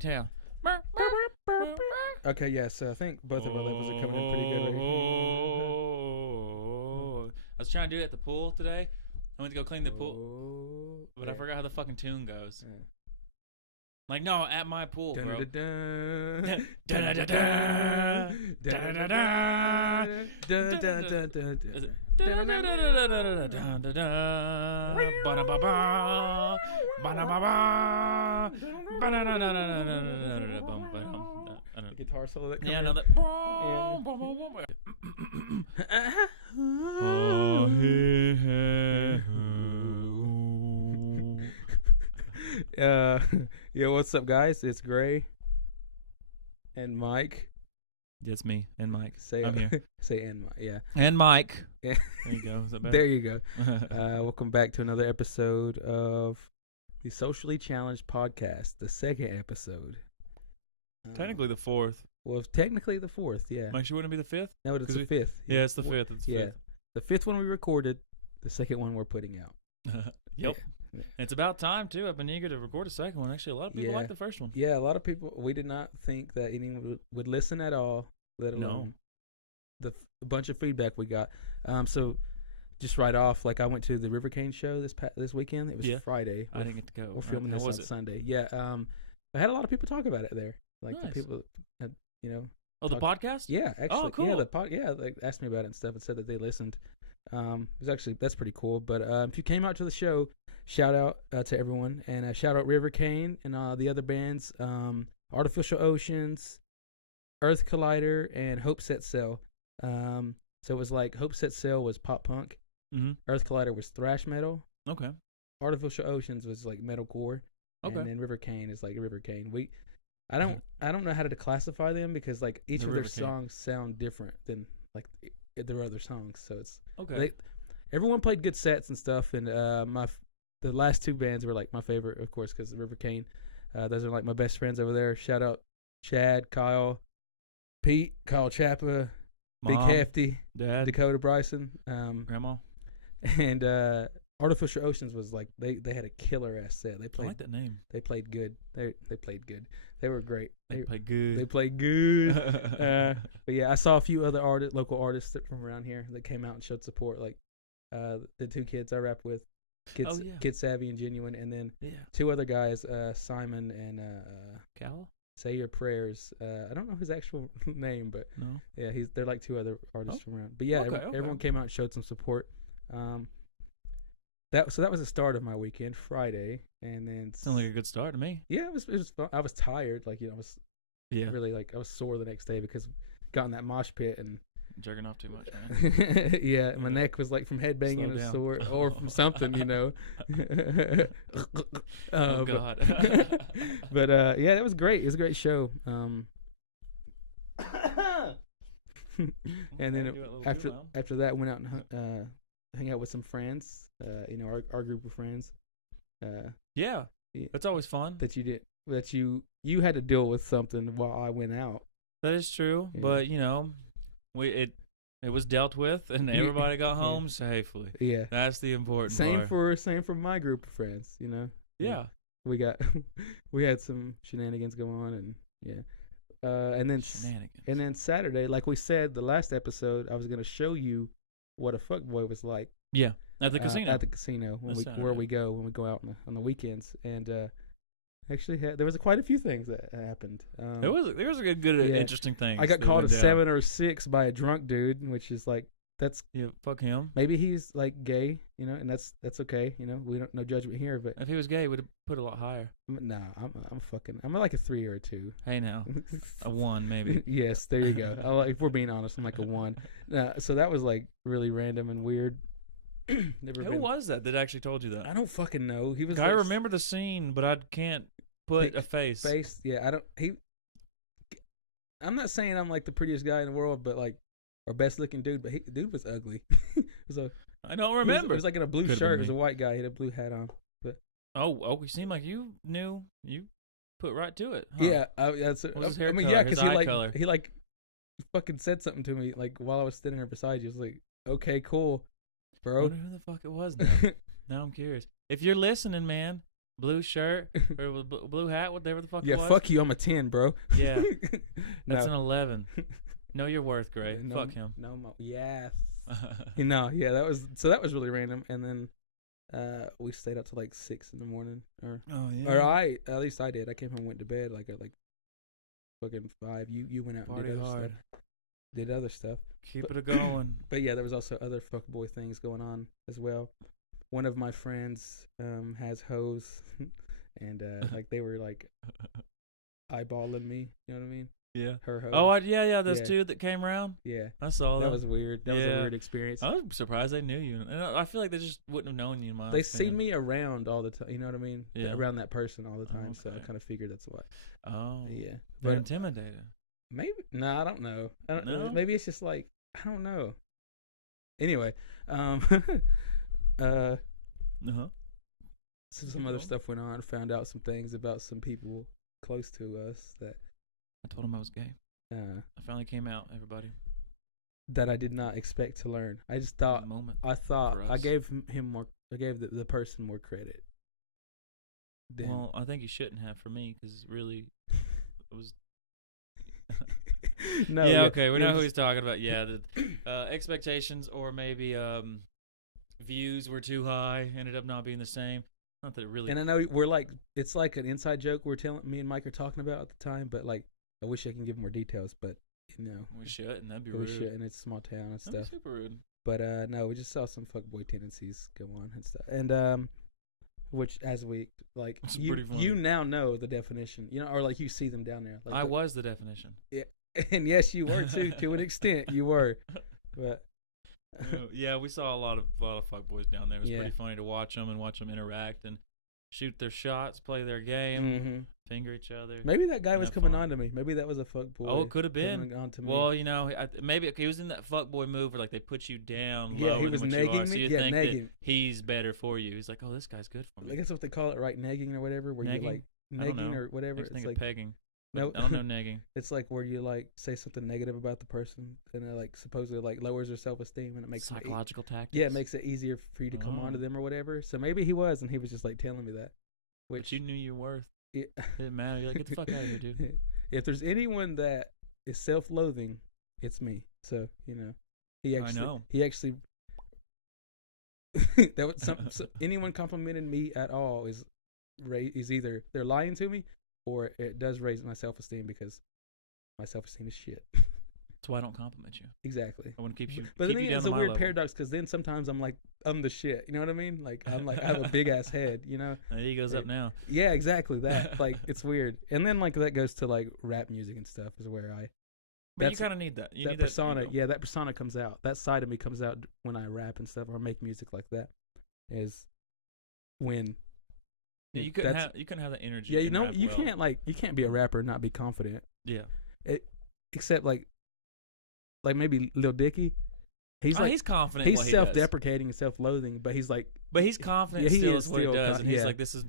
tail. Okay, yeah, so I think both of our levels are coming in pretty good right here. I was trying to do it at the pool today. I went to go clean the pool, but I forgot how the fucking tune goes. Yeah. Like, no, at my pool, bro. The guitar solo that comes Yeah, I know that. Yeah, what's up, guys? It's Grae and Mike. It's me and Mike. Say I'm here. Say and Mike, yeah. And Mike. Yeah. There you go. Is that better? There you go. Welcome back to another episode of the Socially Challenged Podcast, the second episode. Technically the fourth. Well, technically the fourth, yeah. Mike, wouldn't it be the fifth? No, it's the fifth. Yeah, it's the fifth. It's the fifth. The fifth one we recorded, the second one we're putting out. Yep. Yeah. It's about time, too. I've been eager to record a second one. Actually, a lot of people like the first one. Yeah, a lot of people. We did not think that anyone would listen at all, let alone the bunch of feedback we got. So just right off, like I went to the River Cane show this weekend. It was Friday. I didn't get to go. We're filming this on Sunday. Yeah. I had a lot of people talk about it there. Like the people, Oh, the podcast? Yeah, actually. Oh, cool. Yeah, they asked me about it and stuff and said that they listened. That's pretty cool. But if you came out to the show, shout out to everyone, and shout out River Cane and the other bands, Artificial Oceans, Earth Collider, and Hope Set Sail. So it was like Hope Set Sail was pop punk, Earth Collider was thrash metal. Okay. Artificial Oceans was like metalcore. Okay. And then River Cane is like River Cane. I don't know how to classify them because like each of their songs sound different than like their other songs. So it's okay. Everyone played good sets and stuff, and the last two bands were like my favorite, of course, because River Cane. Those are like my best friends over there. Shout out Chad, Kyle, Pete, Kyle Chappa, Big Hefty, Dad, Dakota Bryson, Grandma, and Artificial Oceans was like they had a killer ass set. They played. I like that name. They played good. They played good. They were great. They played good. They played good. But yeah, I saw a few other local artists from around here that came out and showed support. Like the two kids I rap with, Kid Savvy and Genuine, and then two other guys, Simon and Cal. Say Your Prayers. I don't know his actual name, but yeah, they're like two other artists from around. But yeah, everyone came out and showed some support. That was the start of my weekend, Friday, and then sounds like a good start to me. Yeah, it was fun. I was tired, like I was really like I was sore the next day because got in that mosh pit and jerking off too much, man. Yeah, my neck was like from headbanging and sore or from something, Oh God! But yeah, it was great. It was a great show. And then after that, went out and hung out with some friends. Our group of friends. Yeah, that's always fun. That you did. That you had to deal with something while I went out. That is true, but it was dealt with, and everybody got home safely. Yeah, that's the important part. Same for my group of friends. Yeah, we had some shenanigans go on, and and then Saturday, like we said the last episode, I was gonna show you what a fuckboy was like. Yeah, at the casino. At the casino where we go when we go out on the weekends, and actually there was quite a few things that happened. There was a good interesting thing. I got called a 7 or 6 by a drunk dude, which is like fuck him. Maybe he's like gay, and that's okay. We don't no judgment here, but if he was gay, we'd have put a lot higher. No, I'm like a 3 or a 2. Hey now, a 1 maybe. Yes, there you go. If we're being honest, I'm like a 1. So that was like really random and weird. Who was that actually told you that? I don't fucking know. He was. I remember the scene, but I can't put a face. Yeah, I don't. I'm not saying I'm like the prettiest guy in the world, but like our best looking dude. But the dude was ugly. I don't remember. He was like in a blue shirt. He was a white guy. He had a blue hat on. But it seemed like you knew. You put right to it. Huh? Yeah, that's. What was his hair color? Yeah, because he fucking said something to me like while I was sitting there beside you. He was like, "Okay, cool." Bro, I wonder who the fuck it was now. Now I'm curious. If you're listening, man, blue shirt or blue hat, whatever the fuck. Yeah, it was. fuck you. I'm a 10, bro. Yeah, that's an 11. Know your worth, Grae. No, fuck him. No, yes. Yeah, that was really random. And then we stayed up till like 6 in the morning, or at least I did. I came home, went to bed like at like fucking 5. You went out and did other stuff. Did other stuff. Keep it going. But yeah, there was also other fuckboy things going on as well. One of my friends has hoes, and like they were like eyeballing me. You know what I mean? Yeah. Her hoes. Oh, yeah. Those two that came around. Yeah. I saw that. That was weird. That was a weird experience. I was surprised they knew you. And I feel like they just wouldn't have known you. They see me around all the time. You know what I mean? Yeah. Around that person all the time. So I kind of figured that's why. Oh. Yeah. They're intimidated. Maybe. No, I don't know. No? Maybe it's just like, I don't know. Anyway. So some other stuff went on. Found out some things about some people close to us that. I told him I was gay. I finally came out, everybody. That I did not expect to learn. I just thought. I gave him more. I gave the person more credit. Well, I think you shouldn't have for me because really, it was. No. Yeah. Okay. We know who he's talking about. Yeah. The expectations or maybe views were too high. Ended up not being the same. Not that it really. And I know we're like, it's like an inside joke me and Mike are talking about at the time, but like. I wish I can give more details, but we shouldn't. That'd be rude. We shouldn't. It's a small town and stuff. That'd be super rude. But no, we just saw some fuckboy tendencies go on and stuff. And which as we like, you now know the definition, or like you see them down there. Like I was the definition. Yeah, and yes, you were too. To an extent, you were. But yeah, we saw a lot of fuckboys down there. It was pretty funny to watch them interact and shoot their shots, play their game, finger each other. Maybe that guy was coming on to me. Maybe that was a fuckboy. Oh, it could have been. On to me. Well, maybe he was in that fuckboy move where like they put you down lower he was than what negging you are. So me. you think that he's better for you. He's like, oh, this guy's good for me. I guess what they call it, right? Negging or whatever, where you like negging or whatever. It's like pegging. No, I don't know negging. It's like where you like say something negative about the person, and it like supposedly like lowers their self-esteem, and it makes psychological tactics. Yeah, it makes it easier for you to come onto them or whatever. So maybe he was, and he was just like telling me that. But you knew your worth. Yeah. It didn't matter. You're like, get the fuck out of here, dude. If there's anyone that is self-loathing, it's me. So he actually that was anyone complimenting me at all is either they're lying to me or it does raise my self-esteem because my self-esteem is shit. That's why I don't compliment you. Exactly. I want to keep you. But keep then you down it's a weird level. paradox because then sometimes I'm like, I'm the shit. You know what I mean? Like I have a big ass head. The ego's up now. Yeah, exactly that. Like it's weird. And then like that goes to like rap music and stuff is where But you kind of need that. You that need persona. That, that persona comes out. That side of me comes out when I rap and stuff or make music like that. Is when. Yeah, you couldn't have that energy. Yeah, you can't be a rapper and not be confident. Yeah. Except like maybe Lil Dicky, he's confident. He's self-deprecating and self-loathing, but he's like. But he's confident. Yeah, still is what he does, and he's like, this is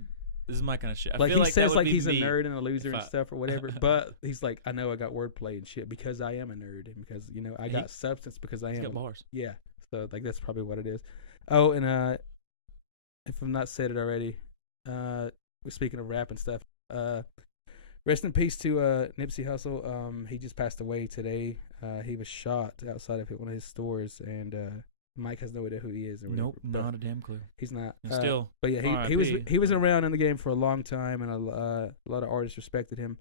my kind of shit. Like he says, like he's a nerd and a loser and stuff or whatever. But he's like, I know I got wordplay and shit because I am a nerd and because I got substance because I am. He's got bars. Yeah, so like that's probably what it is. Oh, and if I've not said it already, speaking of rap and stuff, rest in peace to Nipsey Hussle. He just passed away today. He was shot outside of one of his stores, and Mike has no idea who he is. Nope, not a damn clue. He's not. Still, but yeah, he was around in the game for a long time, and a lot of artists respected him.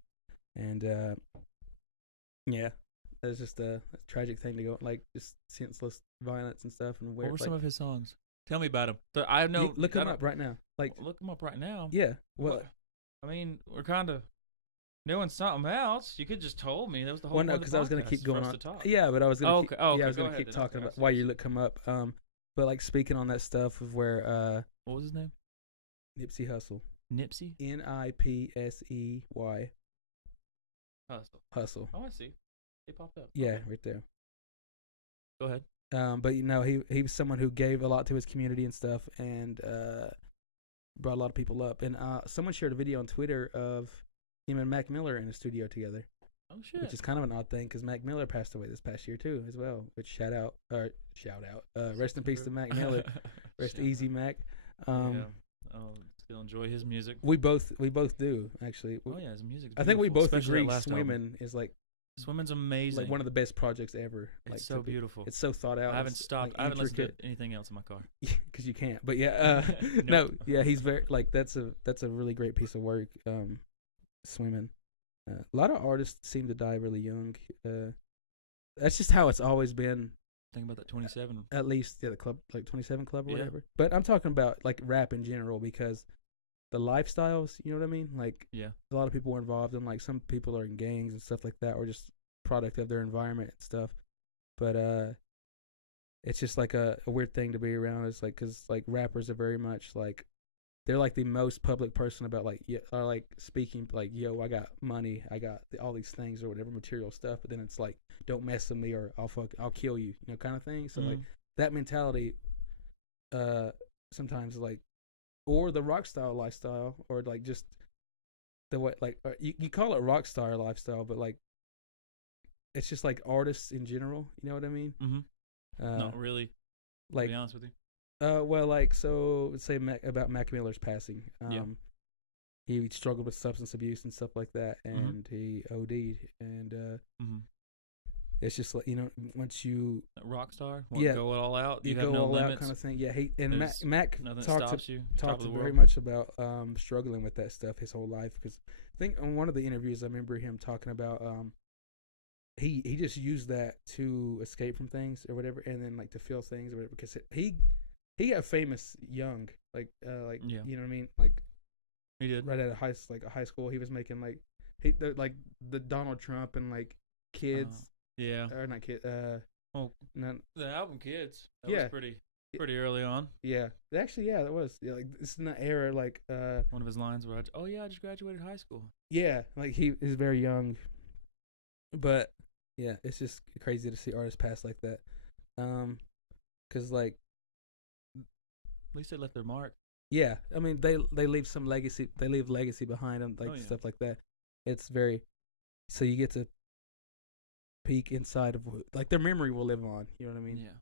And yeah, that's just a tragic thing to go like just senseless violence and stuff. And what were some of his songs? Tell me about him. I know. Look him up right now. Like look him up right now. Yeah. Well, I mean, we're kind of doing something else. You could just told me that was the whole. Well, no, because I was going to keep going on. Yeah, but I was going to. I was going to keep talking about why you look him up. But like speaking on that stuff of where. What was his name? Nipsey Hussle. Nipsey. Nipsey. Hussle. Oh, I see. He popped up. Yeah, right there. Go ahead. But he was someone who gave a lot to his community and stuff, and brought a lot of people up. And someone shared a video on Twitter of him and Mac Miller in a studio together. Oh shit! Which is kind of an odd thing because Mac Miller passed away this past year too, as well. Which shout out. Rest in peace to Mac Miller. Rest easy, Mac. Yeah. Oh, Still enjoy his music. We both do actually. Oh yeah, his music. I think we both agree. Swimming is like. Swimming's amazing. Like one of the best projects ever. It's like, so beautiful. It's so thought out. I haven't stopped. I haven't listened to anything else in my car. Because you can't. But yeah, nope. No, yeah, he's very like that's a really great piece of work. Swimming. A lot of artists seem to die really young. That's just how it's always been. Think about that 27. At least the club, like 27 Club or whatever. But I'm talking about like rap in general because the lifestyles, you know what I mean? Like, a lot of people are involved in, like, some people are in gangs and stuff like that, or just product of their environment and stuff. But it's just like a weird thing to be around. It's like, because like rappers are very much like, they're like the most public person about like, are like speaking like, yo, I got money, I got all these things or whatever material stuff. But then it's like, don't mess with me or I'll kill you, you know, kind of thing. So like that mentality, sometimes like. Or the rock style lifestyle, or like just the way, like you call it rock star lifestyle, but like it's just like artists in general. You know what I mean? Mm-hmm. Not really. Like, to be honest with you. Well, like so, let's say about Mac Miller's passing. He struggled with substance abuse and stuff like that, and he OD'd, and it's just like, you know, once you rock star, go all out. You have go no all limits. out kind of thing. Yeah, Mac talked very world. much about struggling with that stuff his whole life. Because I think on one of the interviews I remember him talking about he just used that to escape from things or whatever, and then like to feel things or whatever. Because he got famous young, like you know what I mean, like he did right at a high school. He was making like the Donald Trump and like Kids. Or not Kid. The album Kids. That was pretty early on. Yeah. Actually, that was. Yeah, like it's in that era, like one of his lines where I just graduated high school. Yeah, like he is very young. But yeah, it's just crazy to see artists pass like that. 'Cause like at least they left their mark. Yeah, I mean they leave some legacy. They leave legacy behind them, like stuff like that. It's very. So you get to peek inside of like their memory will live on, you know what I mean? Yeah.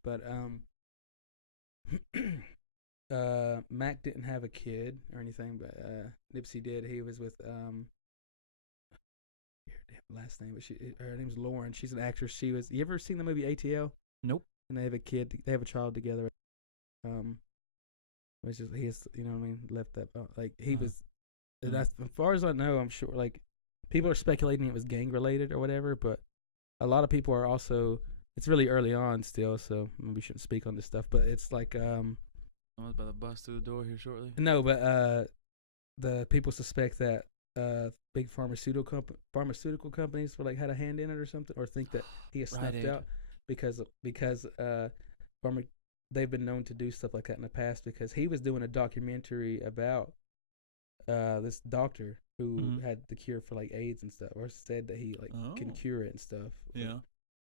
But Mac didn't have a kid or anything, but Nipsey did. He was with last name, but her name's Lauren. She's an actress. You ever seen the movie ATL? Nope. And they have a kid. They have a child together. Which is, he is, you know what I mean? Left that like he was. That's as far as I know. I'm sure like people are speculating it was gang related or whatever, but. A lot of people are also. It's really early on still, so maybe we shouldn't speak on this stuff. But it's like I was about to bust through the door here shortly. No, but the people suspect that big pharmaceutical companies were like had a hand in it or something, or think that he has snuffed out because they've been known to do stuff like that in the past. Because he was doing a documentary about this doctor who had the cure for like AIDS and stuff, or said that he like can cure it and stuff. Yeah.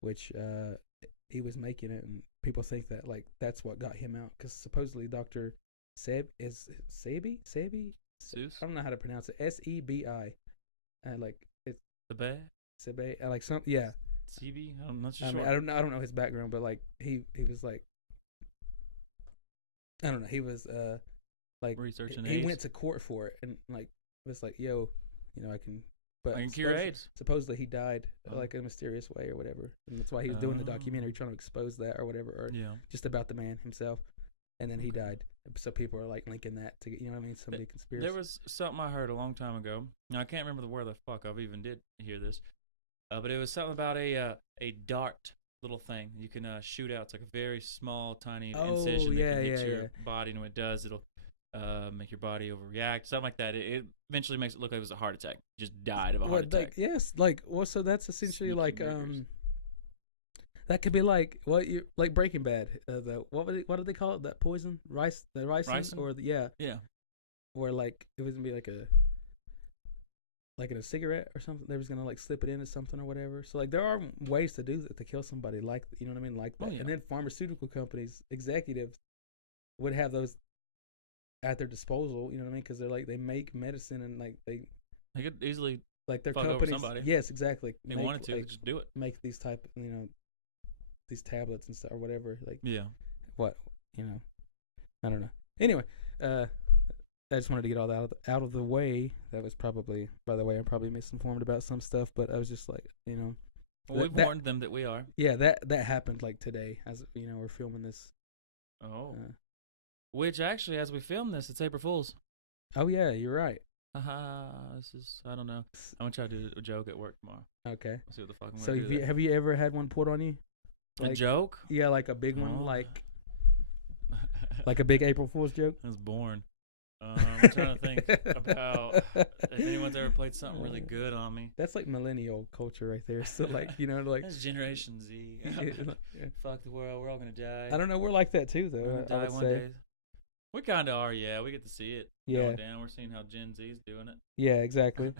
Which he was making it, and people think that like that's what got him out. Because supposedly Dr. Sebi? Seuss? I don't know how to pronounce it. Sebi. Like it's Sebe. Like some Sebi? I'm not sure. I mean, I don't know his background, but like he was like I don't know. He was like researching he AIDS. went to court for it, and like was like, yo, you know, I can cure AIDS. Supposedly he died like in a mysterious way or whatever, and that's why he was doing the documentary, trying to expose that or whatever, or just about the man himself. And then he died, so people are like linking that to, you know what I mean, somebody conspiracy. There was something I heard a long time ago. Now I can't remember where the fuck I even did hear this, but it was something about a dart little thing you can shoot out. It's like a very small, tiny incision that can hit your body, and when it does, it'll make your body overreact, something like that. It eventually makes it look like it was a heart attack. You just died of a heart attack. So that's essentially Sneaky like murders. that could be like what you like Breaking Bad. What did they call it? That poison, ricin? Or or like it was gonna be like in a cigarette or something. They was gonna like slip it into something or whatever. So like there are ways to do that to kill somebody, like, you know what I mean, like that. And then pharmaceutical companies executives would have those at their disposal, you know what I mean? Because they're like they make medicine, and like they could easily like their fuck companies. over somebody. Yes, exactly. They wanted to just do it. Make these type, you know, these tablets and stuff or whatever. Like what, you know, I don't know. Anyway, I just wanted to get all that out of the way. That was probably, by the way, I'm probably misinformed about some stuff, but I was just like, Well, we've warned them that we are. Yeah, that happened like today, as we're filming this. Oh. Which actually, as we film this, it's April Fool's. Oh yeah, you're right. Haha, I don't know. I'm gonna try to do a joke at work tomorrow. Okay. We'll see what the fuck I'm so gonna do. have you ever had one pulled on you? A joke? Yeah, like a big one, like a big April Fool's joke. I was born. I'm trying to think about if anyone's ever played something really good on me. That's like millennial culture right there. So like, like that's Generation Z. Fuck the world. We're all gonna die. I don't know. We're like that too, though. We're gonna die one day. We kind of are. Yeah, we get to see it. Yeah. Going down. We're seeing how Gen Z's doing it. Yeah, exactly.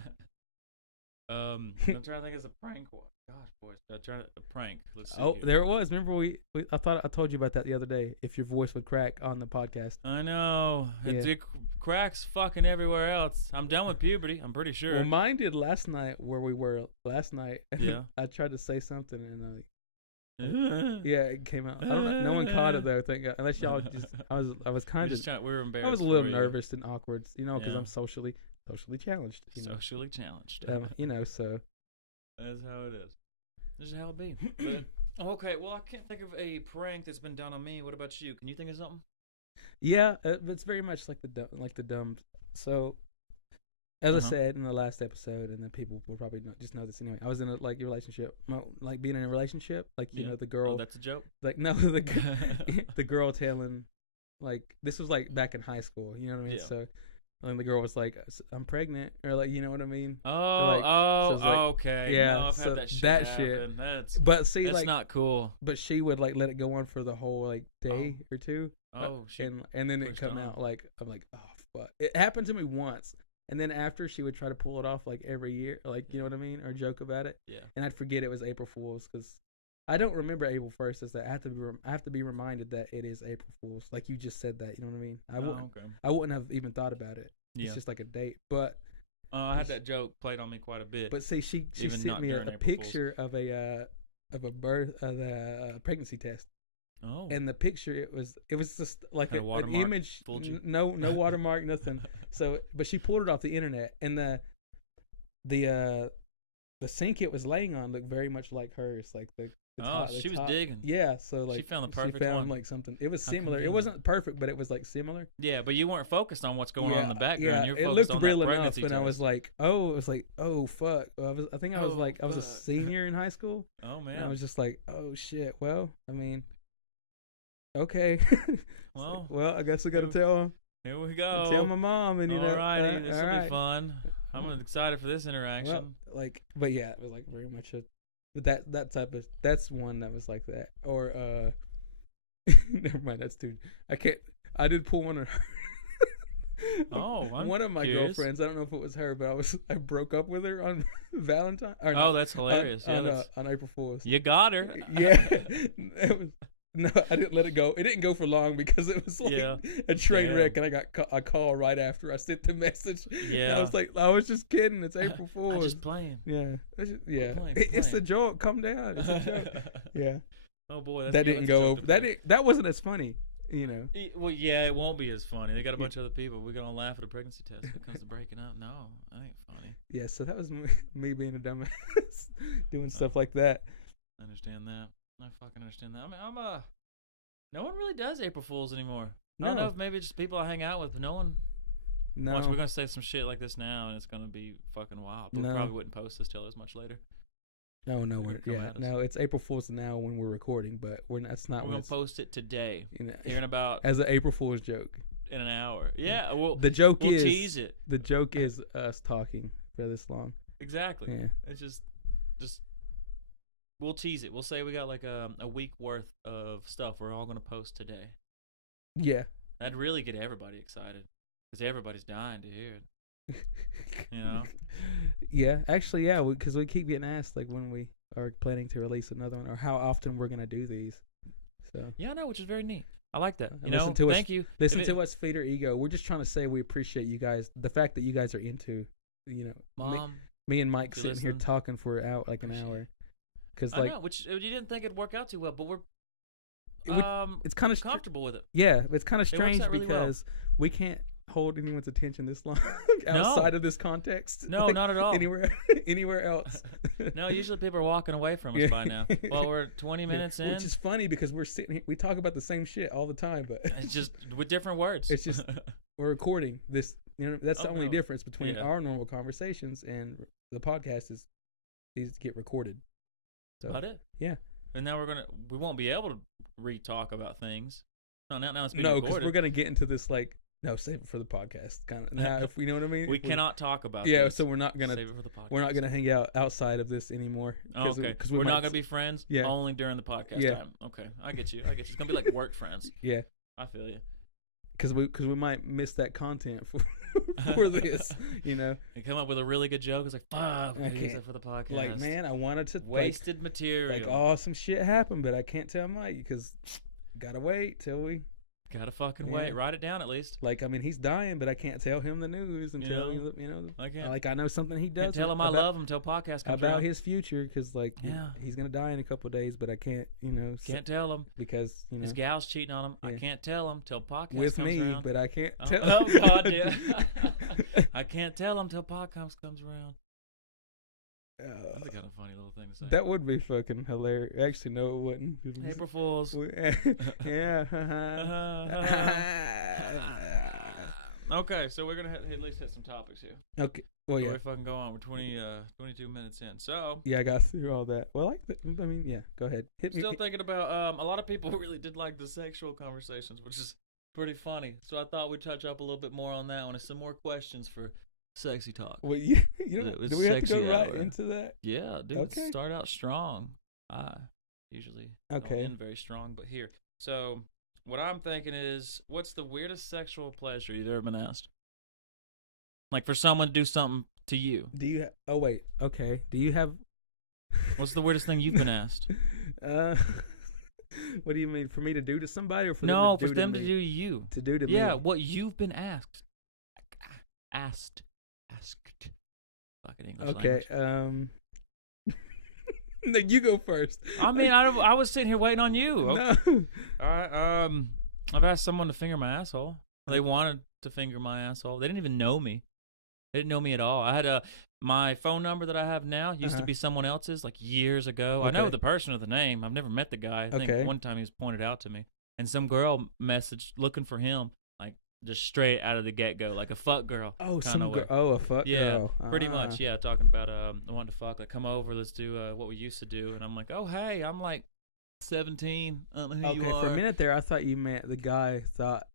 I'm trying to think of a prank. Gosh, boys, I'm trying to prank. Let's see. Oh, here. There it was. Remember I thought I told you about that the other day. If your voice would crack on the podcast. I know. Yeah. It cracks fucking everywhere else. I'm done with puberty. I'm pretty sure. Well, mine did last night where we were last night. Yeah. I tried to say something and yeah, it came out. I don't know. No one caught it though. Thank God. Unless y'all just. I was kind of. We were embarrassed. I was a little nervous and awkward, because I'm socially challenged. Socially challenged. So. That's how it is. This is how it be. But, okay, well, I can't think of a prank that's been done on me. What about you? Can you think of something? Yeah, it's very much like the dumb. So, as I said in the last episode, and then people will probably not just know this anyway. I was in a relationship, like being in a relationship, like the girl. Oh, that's a joke. Like no, the girl telling, like this was like back in high school. You know what I mean? Yeah. So. And the girl was like, "I'm pregnant," or like, you know what I mean? Okay. Yeah, no, I've had that shit. That's not cool. But she would like let it go on for the whole day or two. Oh, and then it come out like I'm like, oh fuck. It happened to me once, and then after she would try to pull it off like every year, like you know what I mean, or joke about it. Yeah. And I'd forget it was April Fool's because I don't remember April 1st as that. I have to be reminded that it is April Fool's. Like you just said that. You know what I mean? I wouldn't have even thought about it. Yeah. It's just like a date. But I had that joke played on me quite a bit. But see, she sent me a picture of a pregnancy test. Oh. And the picture it was just like an image. No watermark, nothing. So, but she pulled it off the internet, and the sink it was laying on looked very much like hers, like the she was digging. Yeah, so like she found the perfect one. Like something. It was similar. It wasn't perfect, but it was like similar. Yeah, but you weren't focused on what's going on in the background. Yeah, it looked real enough, and I was like, oh fuck. I think I was a senior in high school. Oh man. And I was just like, oh shit. Well, I mean, okay. Well, I guess I gotta tell him. Here we go. Tell my mom, and alrighty, this will be fun. I'm excited for this interaction. Well, but yeah, it was like very much that type of. That's one that was like that. Or never mind. That's too. I did pull one of her. One of my girlfriends. I don't know if it was her, but I broke up with her on Valentine. That's hilarious. On April Fool's. You got her. Yeah. It was. No, I didn't let it go. It didn't go for long because it was like a train wreck, and I got a call right after I sent the message. Yeah, and I was like, I was just kidding. It's April Fool's. I'm just playing. Yeah, it's a joke. Calm down. It's a joke. Yeah. Oh boy, that didn't go over. That wasn't as funny. You know. Well, yeah, it won't be as funny. They got a bunch of other people. We're gonna laugh at a pregnancy test when it comes to breaking up. No, that ain't funny. Yeah, so that was me being a dumbass, doing stuff like that. I understand that. I fucking understand that. I mean, no one really does April Fools anymore. I don't know if maybe just people I hang out with, but no one. No. We're gonna say some shit like this now, and it's gonna be fucking wild. But we probably wouldn't post this till it was much later. No, it's April Fool's now when we're recording, but that's not. We're gonna post it today. Here in about as an April Fool's joke. In an hour. Yeah. Well, the joke we'll tease it. The joke is us talking for this long. Exactly. Yeah. It's just. We'll tease it. We'll say we got like a week worth of stuff we're all going to post today. Yeah. That'd really get everybody excited because everybody's dying to hear it. You know? Yeah. Actually, yeah, because we keep getting asked like when we are planning to release another one or how often we're going to do these. So. Yeah, I know, which is very neat. I like that. Thank you. Listen to us feed our ego. We're just trying to say we appreciate you guys. The fact that you guys are into, Mom, me and Mike sitting here talking for an hour. Cause I know, which you didn't think it'd work out too well, but we're it's kind of comfortable with it. Yeah, it's kind of strange because we can't. hold anyone's attention this long outside of this context. No, not at all. Anywhere else. No, usually people are walking away from us by now. Well, we're 20 minutes in. Which is funny because we're sitting here, we talk about the same shit all the time, but it's just with different words. It's just we're recording this. That's the only difference between our normal conversations and the podcast is these get recorded. So about it. Yeah. And now we won't be able to re-talk about things. No, now it's being recorded. No, because we're gonna get into this no, save it for the podcast. Kind of now, if we know what I mean. We cannot talk about. Yeah, this. So we're not gonna. Save it for the podcast. We're not gonna hang out outside of this anymore. Okay. Because we're not gonna be friends. Yeah. Only during the podcast time. Okay, I get you. It's gonna be like work friends. Yeah. I feel you. Because we might miss that content for this, And come up with a really good joke. It's like, fuck, we use that for the podcast. Like, man, I wanted to wasted material. Like, some shit happened, but I can't tell Mike because gotta wait till we. Gotta fucking wait. Write it down at least. Like, I mean, he's dying, but I can't tell him the news and tell him, I can't. Like, I know something he does. Can't tell him I love him until podcast comes about around. his future, because he's gonna die in a couple of days, but I can't, can't tell him because his gal's cheating on him. Yeah. I can't tell him till podcast with comes me, around. but I can't tell. Oh God, yeah. I can't tell him till podcast comes around. That's a kind of funny little thing to say. That would be fucking hilarious. Actually, no, it wouldn't. April Fools. Yeah. Okay, so we're gonna at least hit some topics here. Okay. Well, so we fucking go on. We're 22 minutes in. So yeah, I got through all that. Well, go ahead. Still thinking about a lot of people really did like the sexual conversations, which is pretty funny. So I thought we'd touch up a little bit more on that one and some more questions for Sexy talk. Well, do we have to go right into that? Yeah, dude. Okay. Start out strong. I usually don't end very strong, but here. So what I'm thinking is, what's the weirdest sexual pleasure you've ever been asked? Like for someone to do something to you. Do you? Oh wait. Okay. Do you have? What's the weirdest thing you've been asked? What do you mean? For me to do to somebody, or for them to to do to you? To do to me? Yeah. What you've been asked. Asked. Fucking English language. No, you go first. I mean, I was sitting here waiting on you. Okay. No. All right. I've asked someone to finger my asshole. They wanted to finger my asshole. They didn't even know me. They didn't know me at all. I had my phone number that I have now used to be someone else's, like years ago. Okay. I know the person or the name. I've never met the guy. I think one time he was pointed out to me, and some girl messaged looking for him. Just straight out of the get-go, like a fuck girl. Oh, some girl. Oh, a fuck girl. Yeah, pretty much. Yeah, talking about wanting to fuck. Like, come over, let's do what we used to do. And I'm like, oh, hey, I'm like 17. I don't know who you are. For a minute there, I thought you meant the guy thought.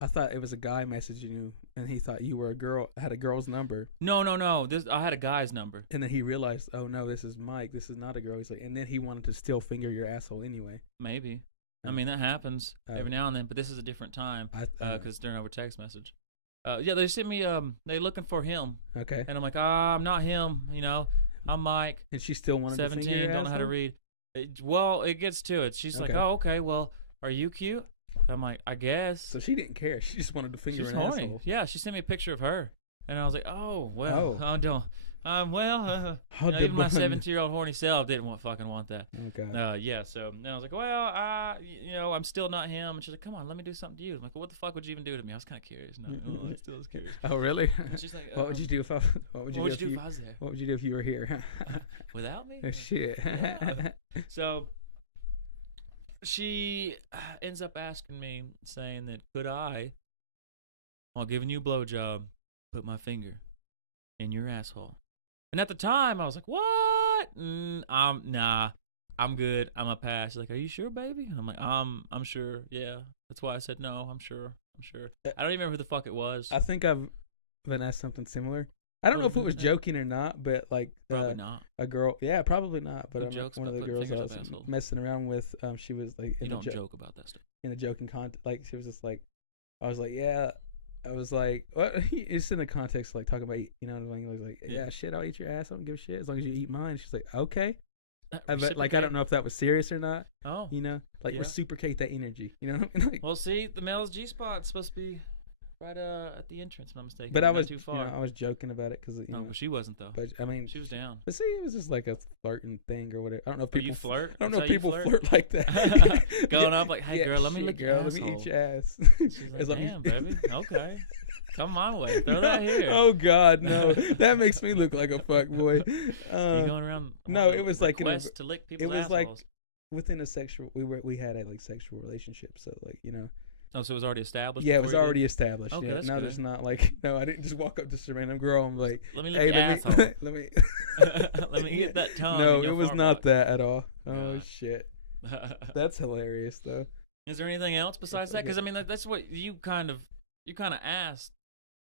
I thought it was a guy messaging you, and he thought you were a girl, had a girl's number. No. I had a guy's number. And then he realized, oh, no, this is Mike. This is not a girl. He's like, and then he wanted to still finger your asshole anyway. Maybe. I mean, that happens every now and then, but this is a different time because during our text message. Yeah, they sent me, they're looking for him. Okay. And I'm like, I'm not him, I'm Mike. And she still wanted 17, to finger your don't know how to read. It gets to it. She's like, oh, okay, well, are you cute? I'm like, I guess. So she didn't care. She just wanted to finger an horny. Asshole. Yeah, she sent me a picture of her. And I was like, oh, well, don't. Even my 17-year-old horny self didn't fucking want that. Okay. Yeah. So then I was like, well, I'm still not him. And she's like, come on, let me do something to you. I'm like, well, what the fuck would you even do to me? I was kind of curious. No, I still was curious. Oh, really? And she's like, what would you do if I? What would you do if I was there? What would you do if you were here? Without me? Oh, shit. Yeah. So she ends up asking me, saying that could I, while giving you a blowjob, put my finger in your asshole? And at the time, I was like, what? Nah, I'm good. I'm a pass. She's like, are you sure, baby? And I'm like, I'm sure. Yeah. That's why I said no. I'm sure. I don't even remember who the fuck it was. I think I've been asked something similar. I don't know if it was joking or not, but like probably not. A girl, yeah, probably not. But one of the girls I was asshole? Messing around with, she was like, you don't joke about that stuff. In a joking context, like she was just like, I was like, yeah. I was like, what? It's in the context like talking about, like, yeah, shit, I'll eat your ass. I don't give a shit as long as you eat mine. She's like, okay. But like, I don't know if that was serious or not. Oh, reciprocate that energy. You know what I mean? Like, well, see, the male's G-spot is supposed to be right at the entrance. If I'm not mistaken. But I was too far. I was joking about it because but she wasn't though. But I mean, she was down. But see, it was just like a flirting thing or whatever. I don't know if people you flirt. I don't know if people flirt like that. Going up like, hey girl, let me lick your asshole. Let me eat your ass. She's like, damn, baby. Okay. Come my way. Throw that here. Oh God, no! That makes me look like a fuck boy. You going around? No, it was like to lick people's assholes. Like within a sexual. We had a like sexual relationship, so like Oh, so it was already established. Yeah, it was already established. Okay, yeah. that's No, good. there's not like I didn't just walk up to some random girl and be like, let me lick your asshole. Let me let me get that tongue. No, it was not that at all. God. Oh shit, that's hilarious though. Is there anything else besides that? Because I mean, that's what you kind of asked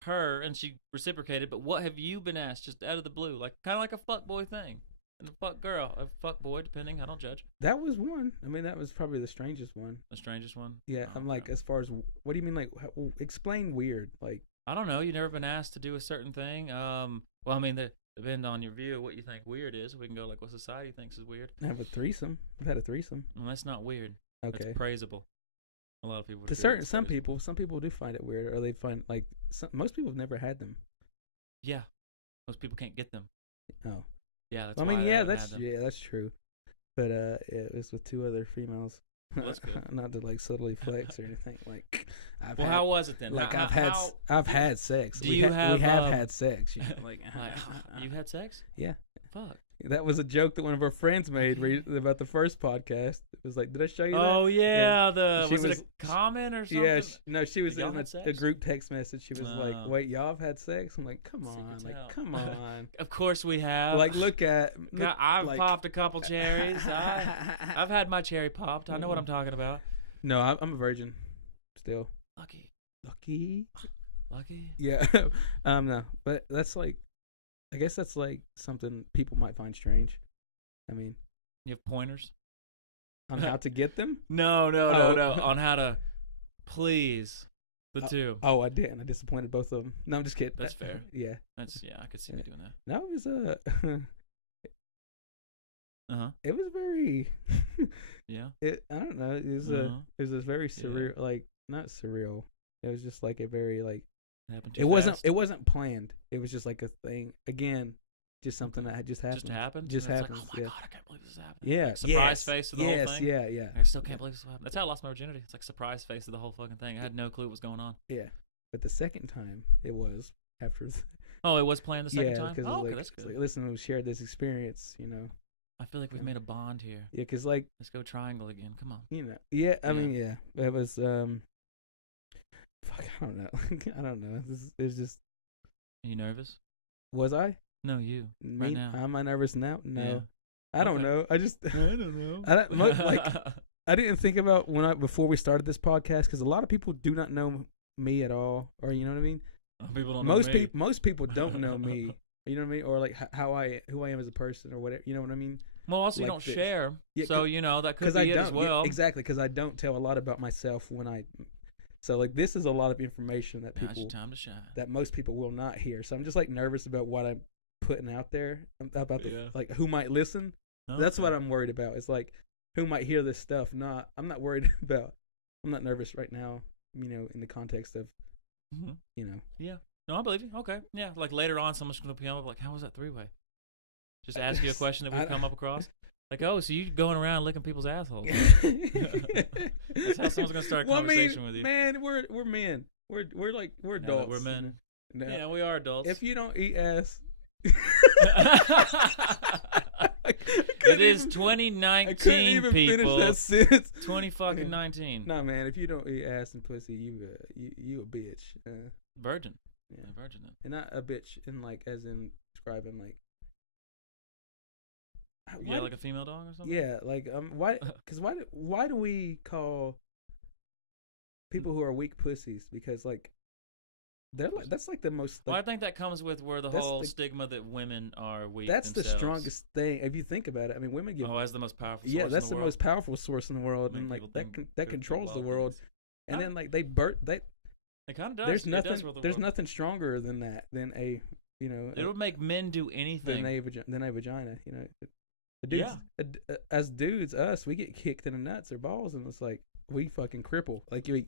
her, and she reciprocated. But what have you been asked just out of the blue, like kind of like a fuck boy thing, and a fuck girl, a fuck boy, depending. I don't judge. That was one. I mean, that was probably the strangest one. The strangest one. Yeah, I'm like, as far as what do you mean? Like, explain weird. Like, I don't know. You've never been asked to do a certain thing. Well, I mean, depend on your view of what you think weird is. We can go like what society thinks is weird. I have a threesome. I've had a threesome. Well, that's not weird. Okay. That's praisable. A lot of people. To some people do find it weird, or they find like most people have never had them. Yeah, most people can't get them. Oh. Yeah, that's. I mean, that's true. But it was with two other females. Well, that's good. Not to like subtly flex or anything. Like, how was it then? Like I've had sex. We have had sex. You know, like you had sex? Yeah. Fuck. That was a joke that one of our friends made about the first podcast. It was like, did I show you that? Oh yeah, was it a comment or something? Yeah, she was in a group text message. She was like, "Wait, y'all have had sex?" I'm like, "Come on." Of course we have. Like, I've popped a couple cherries. I've had my cherry popped. I know what I'm talking about. No, I'm a virgin still. Lucky. Yeah. No, but that's like. I guess that's like something people might find strange. I mean, you have pointers on how to get them? No. On how to please the two. Oh, I didn't. I disappointed both of them. No, I'm just kidding. That's fair. Yeah. I could see me doing that. No, it was It was very. Yeah. I don't know. It was a very surreal, like not surreal. It was just like a very like. It wasn't planned. It was just like a thing. Again, just something that had just happened. Just happened. Like, oh my God, I can't believe this happened. Yeah. Like surprise face to the whole thing. Yeah. I still can't believe this happened. That's how I lost my virginity. It's like surprise face to the whole fucking thing. I had no clue what was going on. Yeah. But the second time, it was after. Oh, it was planned the second time? Yeah, okay, that's good. Like, listen, we shared this experience, I feel like we've made a bond here. Yeah, because like. Let's go triangle again. Come on. Yeah, I mean, yeah. It was, fuck, I don't know. I don't know. It's just. Are you nervous? Was I? No, you. Me? Right now. Am I nervous now? No. Yeah. I don't know. I don't know. I didn't think about before we started this podcast because a lot of people do not know me at all, or you know what I mean. People don't know me. Most people don't know me. You know what I mean, or like who I am as a person, or whatever. You know what I mean. Well, also you don't share, so that could be it as well. Yeah, exactly, because I don't tell a lot about myself when I. So like this is a lot of information that people time to shine. That most people will not hear. So I'm just like nervous about what I'm putting out there about like who might listen. Okay. That's what I'm worried about. It's like who might hear this stuff. I'm not worried about. I'm not nervous right now. In the context of, Yeah. No, I believe you. Okay. Yeah. Like later on, someone's gonna come up like, "How was that three-way?" Just ask you a question that we've come up across. Like, oh, so you going around licking people's assholes? That's how someone's gonna start a conversation with you. Man, we're men. We're adults. We're men. No. Yeah, we are adults. If you don't eat ass, it is 2019, people. Finish that sentence. 19. Nah, man. If you don't eat ass and pussy, you a bitch. Virgin. Yeah, virgin. Then. And not a bitch in like as in describing like. Yeah, like a female dog or something. Yeah, like why? Because why do we call people who are weak pussies? Because like they're like that's like the most. Like, well, I think that comes with where the whole stigma that women are weak. That's themselves. the strongest thing if you think about it. I mean, women give. As the most powerful. Yeah, that's the most powerful source in the world, and like that controls the world. And then like they It kind of does. There's nothing stronger than that. Than a It would make men do anything. Than a vagina. Dudes, as dudes, we get kicked in the nuts or balls, and it's like we fucking cripple. Like you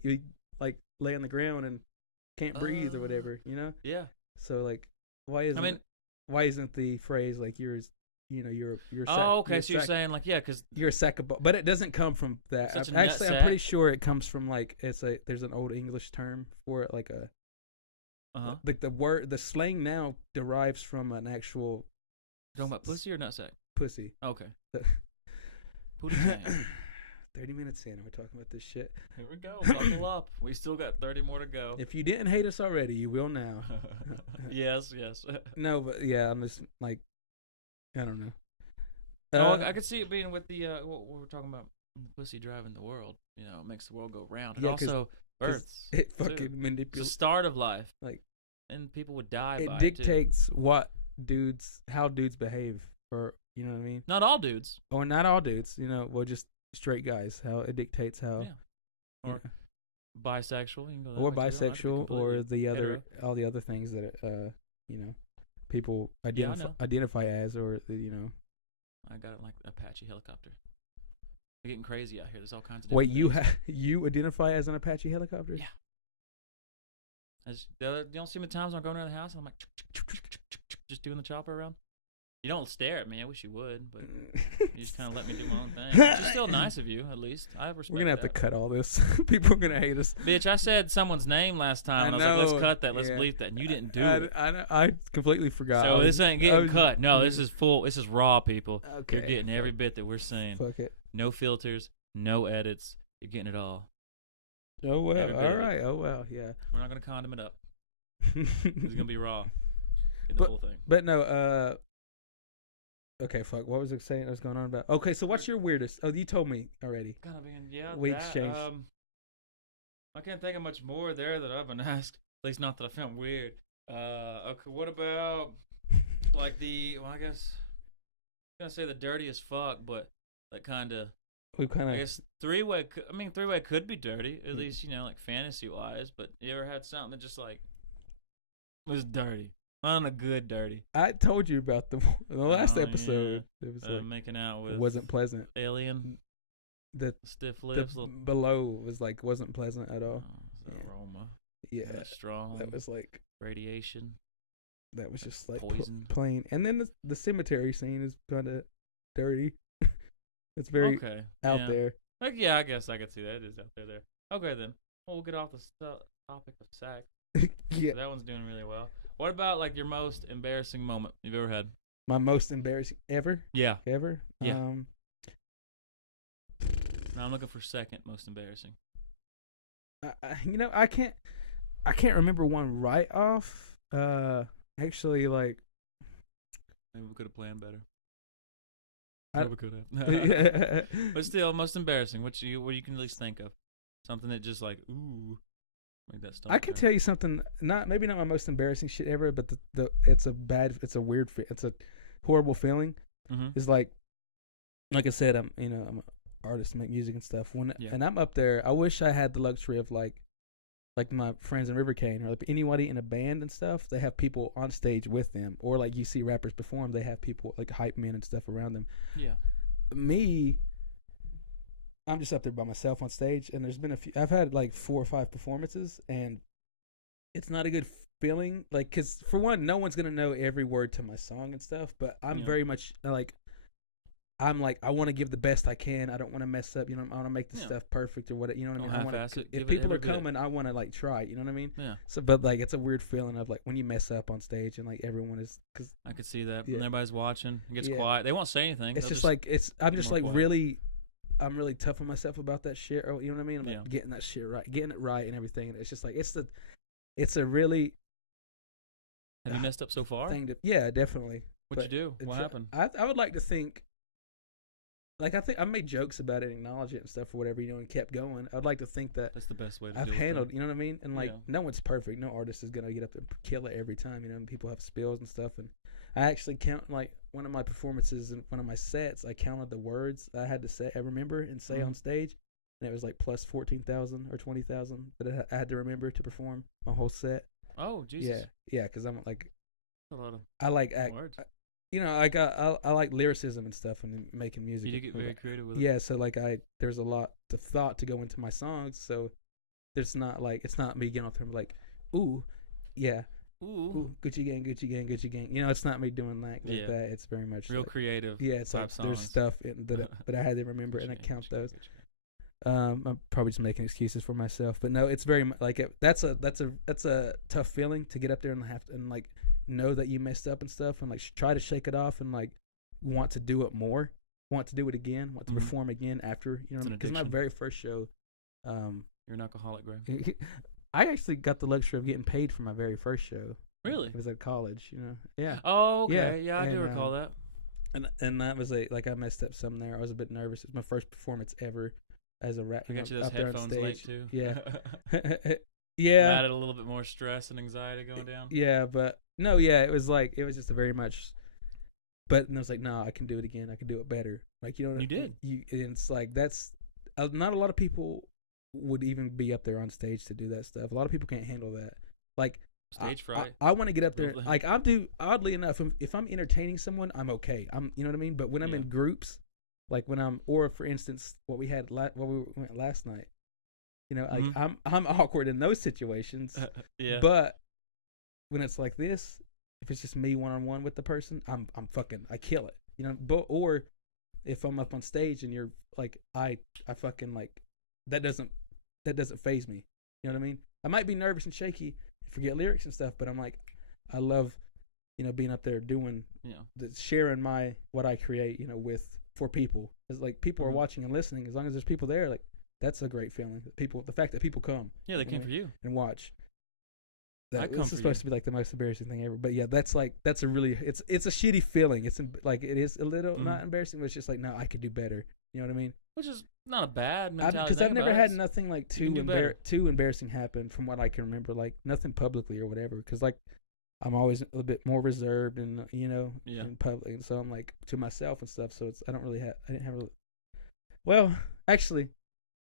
like lay on the ground and can't breathe or whatever, you know? Yeah. So like, why isn't the phrase like you're okay. So you're saying like, yeah, because you're a sack of but it doesn't come from that. Actually, I'm pretty sure it comes from like there's an old English term for it, like a like the slang now derives from an actual. You're talking about pussy or nutsack? Pussy. Okay. Booty 30 minutes in, and we're talking about this shit. Here we go. Buckle up. We still got 30 more to go. If you didn't hate us already, you will now. Yes. No, but yeah, I'm just like, I don't know. I could see it being with the what we're talking about, pussy driving the world. You know, it makes the world go round. It also births. It fucking manipulates. It's the start of life. Like, and people would die it by dictates how dudes behave, or you know what I mean. Not all dudes, or not all dudes. You know, well, just straight guys. How it dictates how. Yeah. Or bisexual. You can go or bisexual, or all the other things that you know, people identify as, or you know. I got it like Apache helicopter. They're getting crazy out here. There's all kinds of. Wait, you identify as an Apache helicopter? Yeah. You don't see me times when I'm going around the house and I'm like, just doing the chopper around. You don't stare at me. I wish you would, but you just kind of let me do my own thing. Which is still nice of you, at least. I respect. We're gonna have to cut all this. People are gonna hate us. Bitch, I said someone's name last time, and I was like, let's cut that. Let's bleep that. And you didn't do it. I completely forgot. So this ain't getting cut. No, this is full. This is raw, people. Okay. You're getting every bit that we're saying. Fuck it. No filters, no edits. You're getting it all. Oh, well. All right. Oh, well. Yeah. We're not gonna condom it up. It's gonna be raw. Get the whole thing. But no, okay, fuck. What was I saying? I was going on about. Okay, so what's your weirdest? Oh, you told me already. Gotta be we exchanged. I can't think of much more there that I've been asked. At least not that I found weird. Okay, what about like I guess I'm gonna say the dirtiest fuck, but that kind of. I guess three-way. Three-way could be dirty, at least like fantasy-wise. But you ever had something that just like was dirty? On a good dirty. I told you about the last episode. Yeah. It was like making out with. It wasn't pleasant. Alien. The stiff lips. Below was like wasn't pleasant at all. Aroma. Yeah. That strong. That was like radiation. That was just like poison. Plain. And then the cemetery scene is kind of dirty. It's very out there. Like, yeah, I guess I could see that. It is out there. Okay, then. Well, we'll get off the topic of sex. Yeah. So that one's doing really well. What about, like, your most embarrassing moment you've ever had? My most embarrassing ever? Yeah. Ever? Yeah. Now I'm looking for second most embarrassing. I can't remember one right off. Actually, like. Maybe we could have planned better. We could have. But still, most embarrassing. What you can at least think of? Something that just like, ooh. Make that I can tell you something. Maybe not my most embarrassing shit ever, but it's a weird, it's a horrible feeling. Mm-hmm. It's like I said, I'm an artist, make music and stuff. And I'm up there, I wish I had the luxury of like my friends in River Cane, or like anybody in a band and stuff. They have people on stage with them, or like you see rappers perform, they have people like hype men and stuff around them. Yeah. Me, I'm just up there by myself on stage, and there's been a few. I've had like 4 or 5 performances, and it's not a good feeling. Like, cause for one, no one's gonna know every word to my song and stuff. But I'm very much like, I want to give the best I can. I don't want to mess up. I want to make the stuff perfect or what. You know what I mean? If people are coming, I want to like try. You know what I mean? Yeah. So, but like, it's a weird feeling of like when you mess up on stage and like everyone is. Cause I could see that. When everybody's watching, it gets quiet. They won't say anything. It's just like I'm just like quiet. Really. I'm really tough on myself about that shit. Or, you know what I mean? I'm like getting that shit right, getting it right, and everything. And it's just like it's a really. Have you messed up so far? Yeah, definitely. What'd you do? What happened? I would like to think. Like, I think I made jokes about it, acknowledge it and stuff or whatever, and kept going. I'd like to think that that's the best way to I've handled, you know what I mean? And like, no one's perfect. No artist is gonna get up and kill it every time. And people have spills and stuff. And I actually count, like, one of my performances and one of my sets, I counted the words I had to say, I remember and say on stage, and it was like plus 14,000 or 20,000 that I had to remember to perform my whole set. Oh, Jesus. Yeah, because I'm like, a lot of I like words. I like lyricism and stuff and making music. You get very creative with it. Yeah, so like there's a lot of thought to go into my songs, so it's not me getting off there like, ooh, yeah. Ooh, Gucci gang, Gucci gang, Gucci gang. You know, it's not me doing like that. It's very much real like, creative. Yeah, it's like songs. there's stuff that I had to remember and I count those. I'm probably just making excuses for myself, but no, it's very like that's a tough feeling to get up there and have to, and like know that you messed up and stuff, and like try to shake it off and like want to do it more, want to do it again, want to perform again after, you know, because my very first show. You're an alcoholic, Grae. I actually got the luxury of getting paid for my very first show. Really? It was at college, you know. Yeah. Oh, okay. Yeah, I do recall that. And that was like I messed up some there. I was a bit nervous. It was my first performance ever as a rap. I got you those headphones late too. Yeah. Yeah. Added a little bit more stress and anxiety going down. Yeah, but no, yeah, it was just a very much. But I was like, no, I can do it again. I can do it better. Like, you know, you did. And it's like that's not a lot of people would even be up there on stage to do that stuff. A lot of people can't handle that. Like stage fright. I want to get up there. Like I do. Oddly enough, if I'm entertaining someone, I'm okay. You know what I mean. But when I'm in groups, like when or for instance, what we went last night, you know, like I'm awkward in those situations. Yeah. But when it's like this, if it's just me one on one with the person, I'm fucking I kill it. You know. Or if I'm up on stage and you're like I fucking like that doesn't faze me. You know what I mean? I might be nervous and shaky, forget lyrics and stuff, but I'm like, I love, you know, being up there doing, sharing what I create, you know, for people. It's like people are watching and listening. As long as there's people there, like that's a great feeling. The fact that people come. Yeah, they came for you and watch. This is supposed to be like the most embarrassing thing ever, but yeah, it's a shitty feeling. It's like it is a little not embarrassing, but it's just like no, I could do better. You know what I mean? Which is not a bad mentality. Because I've never had nothing like too embarrassing happen from what I can remember. Like nothing publicly or whatever. Because like I'm always a little bit more reserved and in public, and so I'm like to myself and stuff. So I didn't have. Well, actually,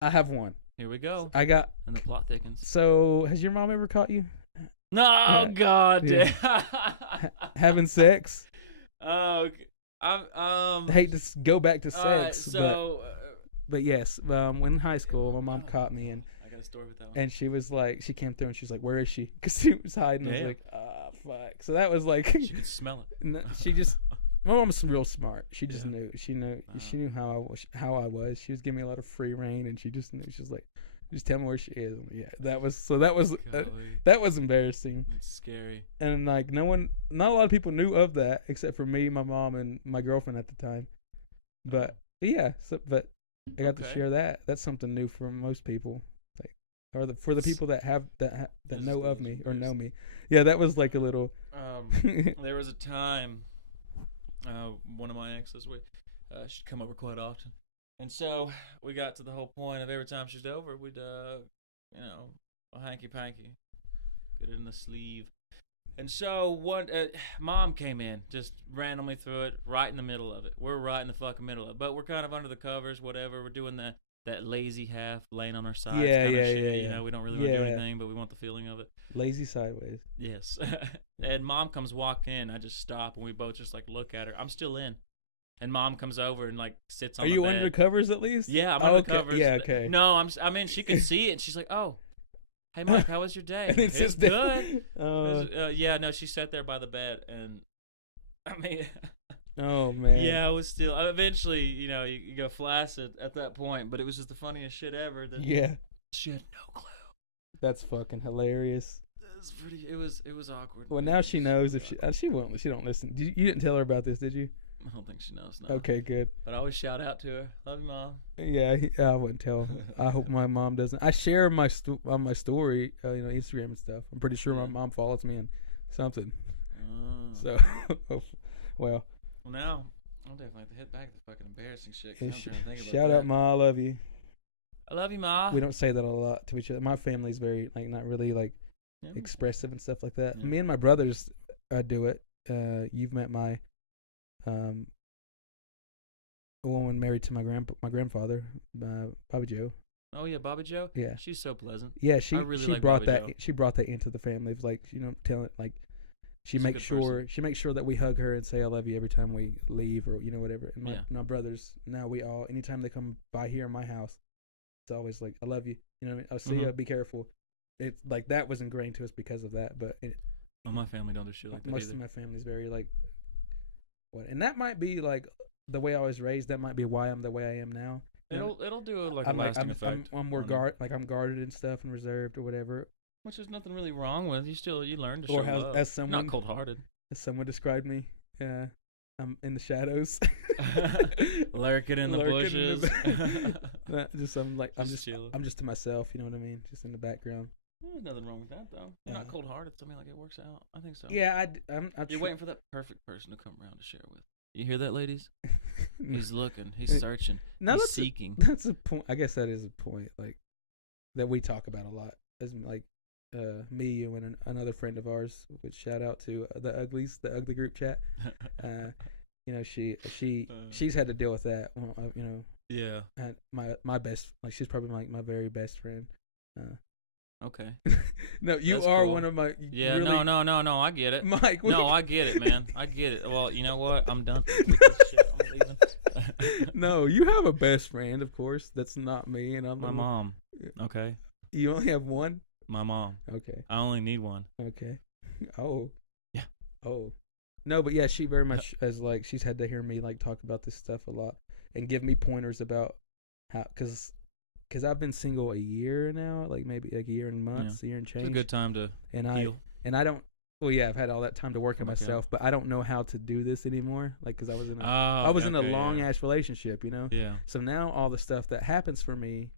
I have one. Here we go. I got. And the plot thickens. So has your mom ever caught you? No, God. Yeah. Having sex. Oh. I hate to go back to sex, but yes, when in high school, my mom caught me, and I got a story with that one. And she was like, she came through and she was like, "Where is she?" Because she was hiding. I was like, "Ah, fuck." So that was like, she could smell it. She just, my mom's real smart. She just knew. She knew how I was. She was giving me a lot of free reign, and she just knew. She was like, "Just tell me where she is." Yeah, that was embarrassing. It's scary. And like not a lot of people knew of that except for me, my mom, and my girlfriend at the time. But yeah, but I got to share that. That's something new for most people, like, or for the people that know of me or know me. Yeah, that was like a little. There was a time, one of my exes, she'd come over quite often. And so we got to the whole point of every time she's over, we'd, a hanky-panky, get it in the sleeve. And so Mom came in, just randomly threw it right in the middle of it. We're right in the fucking middle of it. But we're kind of under the covers, whatever. We're doing that lazy half, laying on our sides kind of shit. Yeah. You know, we don't really want to do anything, but we want the feeling of it. Lazy sideways. Yes. And Mom comes walking in. I just stop, and we both just, like, look at her. I'm still in. And Mom comes over and like sits on the bed. Are you under covers at least? Yeah, I'm under covers. Yeah, okay. No, I mean, she could see it, and she's like, "Oh, hey, Mike, how was your day?" And it's good. Yeah, no, she sat there by the bed, and I mean, oh man. Yeah, I was still. Eventually, you go flaccid at that point, but it was just the funniest shit ever. She had no clue. That's fucking hilarious. It was awkward. Well, now she knows if she won't. She don't listen. You didn't tell her about this, did you? I don't think she knows now. Okay, good. But I always shout out to her. Love you, Mom. Yeah, I wouldn't tell. I hope my mom doesn't. I share on my story, Instagram and stuff. I'm pretty sure my mom follows me in something. So, well. Well, now I'll definitely have to hit back to the fucking embarrassing shit. I'm trying to think about shout out, Ma. I love you. I love you, Ma. We don't say that a lot to each other. My family's very not really expressive and stuff like that. Yeah. Me and my brothers do it. You've met my a woman married to my grandfather, Bobby Joe. Oh yeah, Bobby Joe. Yeah, she's so pleasant. Yeah, she brought that. She brought that into the family. It was like telling she makes sure that we hug her and say I love you every time we leave or whatever. And my brothers now anytime they come by here in my house, it's always like I love you. You know what I mean? I'll see you. Be careful. it's like that was ingrained to us because of that. But my family don't do shit like that most either. of my family's very like what, and that might be like the way I was raised. That might be why I'm the way I am now. It'll do a lasting effect. I'm more I'm guarded and stuff and reserved or whatever. Which is nothing really wrong with. You learn to show love. As someone not cold-hearted. As someone described me, I'm in the shadows, lurking in the bushes. I'm just to myself. You know what I mean? Just in the background. There's nothing wrong with that though. You're not cold-hearted. I mean, like it works out. I think so. Yeah, You're waiting for that perfect person to come around to share with. You hear that, ladies? He's looking. He's searching. He's seeking. That's a point. I guess that is a point, like that we talk about a lot. As like me, you, and another friend of ours. Which shout out to the Uglies, the Ugly group chat. You know, she's had to deal with that. You know. Yeah. And my best, like she's probably like my very best friend. Okay. No, you are cool. One of my. Yeah, really, no. I get it, Mike. No, I get it, man. I get it. Well, you know what? I'm done with this shit. I'm leaving. No, you have a best friend, of course. That's not me, and I'm my mom. Okay. You only have one? My mom. Okay. I only need one. Okay. Oh. Yeah. Oh. No, but yeah, she very much as like she's had to hear me like talk about this stuff a lot and give me pointers about how because I've been single a year now, like maybe like a year and months, a year and change. It's a good time to heal. I don't. Well, yeah, I've had all that time to work on myself, but I don't know how to do this anymore. Like, because I was in a long ass relationship, you know. Yeah. So now all the stuff that happens for me,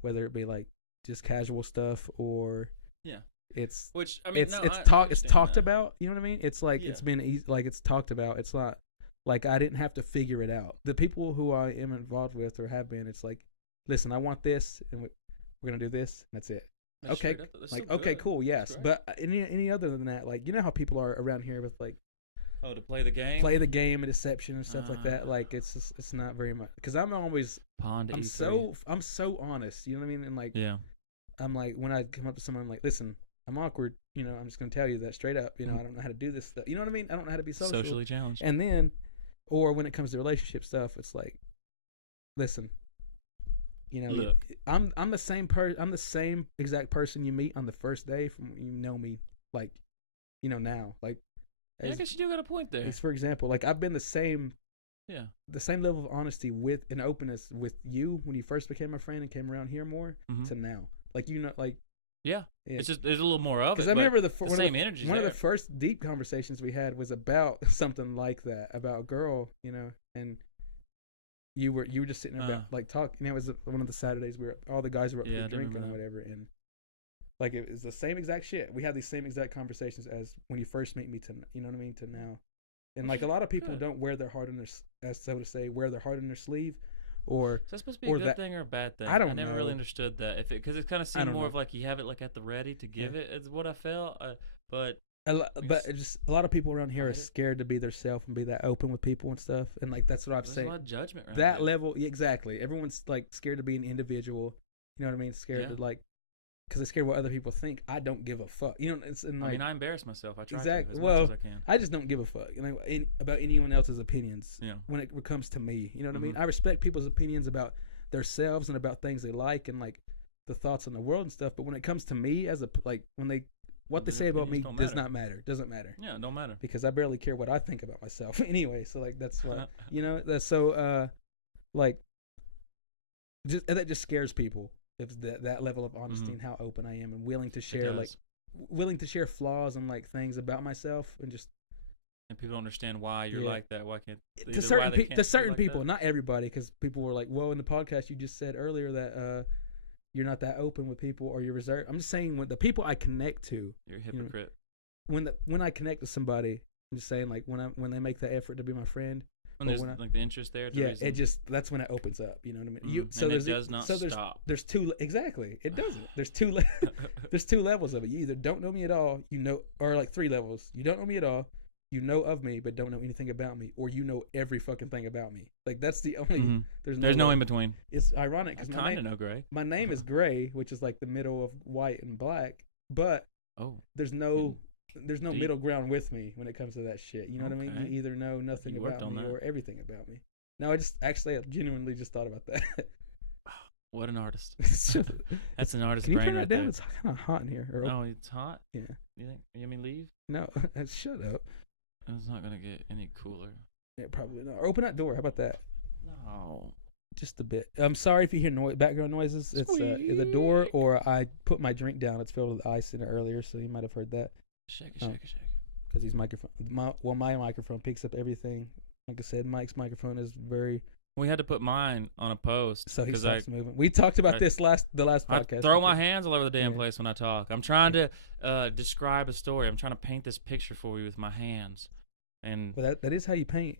whether it be like just casual stuff or it's it's talked about. You know what I mean? It's like it's been easy, like it's talked about. It's not like I didn't have to figure it out. The people who I am involved with or have been, it's like, listen, I want this, and we're gonna do this, and that's it. That's okay, like so okay, cool, yes. But any other than that, like you know how people are around here with like, to play the game and deception and stuff like that. Like it's not very much because I'm always I'm so honest. You know what I mean? And like I'm like when I come up to someone, I'm like, listen, I'm awkward. You know, I'm just gonna tell you that straight up. You know, I don't know how to do this stuff. You know what I mean? I don't know how to be socially challenged. And then, or when it comes to relationship stuff, it's like, listen. You know, look, I'm the same person. I'm the same exact person you meet on the first day from you know me, like, you know now, like. I guess you do got a point there. For example, like I've been the same level of honesty with and openness with you when you first became my friend and came around here more to now. Like you know, like it's just there's a little more of it. Because I remember the same energy. One of the first deep conversations we had was about something like that, about a girl, you know, and. You were just sitting about like talking. You know, it was one of the Saturdays where all the guys were up here drinking or whatever, and like it was the same exact shit. We had these same exact conversations as when you first meet me to, you know what I mean, to now. And like a lot of people don't wear their heart in their, as so to say, wear their heart in their sleeve, or is that supposed to be a good thing or a bad thing? I never really understood that. Because it kind of seemed more of like you have it like at the ready to give it. Is what I felt, but. But just a lot of people around here are scared to be themselves and be that open with people and stuff, and like that's what I'm saying. There's a lot of judgment around that level. Exactly. Everyone's like scared to be an individual. You know what I mean? Scared to like, because they're scared what other people think. I don't give a fuck. You know, it's like, I mean, I embarrass myself. I try to as much as I can. I just don't give a fuck about anyone else's opinions. When it comes to me, you know what I mean? I respect people's opinions about themselves and about things they like and like the thoughts in the world and stuff. But when it comes to me, as a like when they. What they say about me does not matter. Doesn't matter. Yeah, don't matter. Because I barely care what I think about myself anyway. So like that's what you know. That's so like that just scares people. If that level of honesty and how open I am and willing to share flaws and like things about myself and just. And people don't understand why you're like that. Why can't to certain people, not everybody, because people were like, "Well, in the podcast you just said earlier that." You're not that open with people, or you're reserved. I'm just saying, when the people I connect to, you're a hypocrite. You know, when I connect with somebody, I'm just saying, like when they make the effort to be my friend, when there's like the interest there. That's when it opens up. You know what I mean? It does not stop. There's two exactly. It doesn't. There's two. There's two levels of it. You either don't know me at all, you know, or like three levels. You don't know me at all. You know of me, but don't know anything about me, or you know every fucking thing about me. Like that's the only. There's no in between. It's ironic because I kind of know Grae. My name is Grae, which is like the middle of white and black, but there's no middle ground with me when it comes to that shit. You know what I mean? You either know nothing about me or everything about me. No, I genuinely just thought about that. What an artist. That's an artist brain. Can you turn that down? It's kind of hot in here. Oh, it's hot? Yeah. You think? You want me to leave? No, shut up. It's not going to get any cooler. Yeah, probably not. Or open that door. How about that? No. Just a bit. I'm sorry if you hear background noises. It's the door, or I put my drink down. It's filled with ice in it earlier, so you might have heard that. Shake it. Because these microphone, my microphone picks up everything. Like I said, Mike's microphone is very. We had to put mine on a post, so he stops moving. We talked about the last podcast. I throw my hands all over the damn place when I talk. I'm trying to describe a story. I'm trying to paint this picture for you with my hands, and that is how you paint.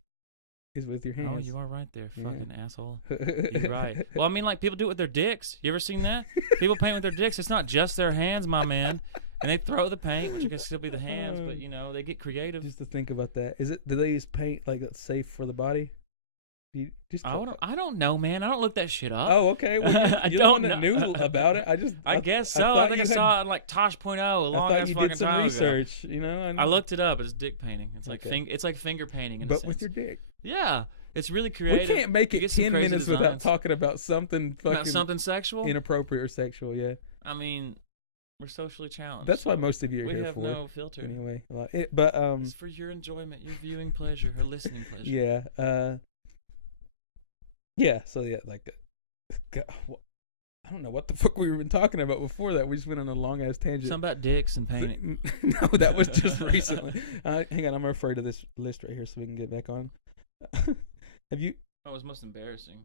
Is with your hands. Oh, you are right there, fucking asshole. You're right. Well, I mean, like, people do it with their dicks. You ever seen that? People paint with their dicks. It's not just their hands, my man. And they throw the paint, which I guess still be the hands, but, you know, they get creative. Just to think about that. Do they use paint, like, that's safe for the body? I don't know, man. I don't look that shit up. Oh, okay. Well, you don't know. Knew about it. I guess so. I think I saw it on, like, Tosh.0 a long ass fucking time ago. I thought you did some research, you know? I looked it up. It's dick painting. It's like it's like finger painting in a sense. But with your dick. Yeah. It's really creative. We can't make it 10 minutes without talking about something fucking... About something sexual? Inappropriate or sexual, yeah. I mean, we're socially challenged. That's why most of you are here for. We have no filter. Anyway. It's for your enjoyment, your viewing pleasure, or listening pleasure. Yeah. Yeah, so yeah, like... God, I don't know what the fuck we were even talking about before that. We just went on a long-ass tangent. Something about dicks and painting. No, that was just recently. Hang on, I'm going to refer to this list right here so we can get back on. Have you? That was most embarrassing.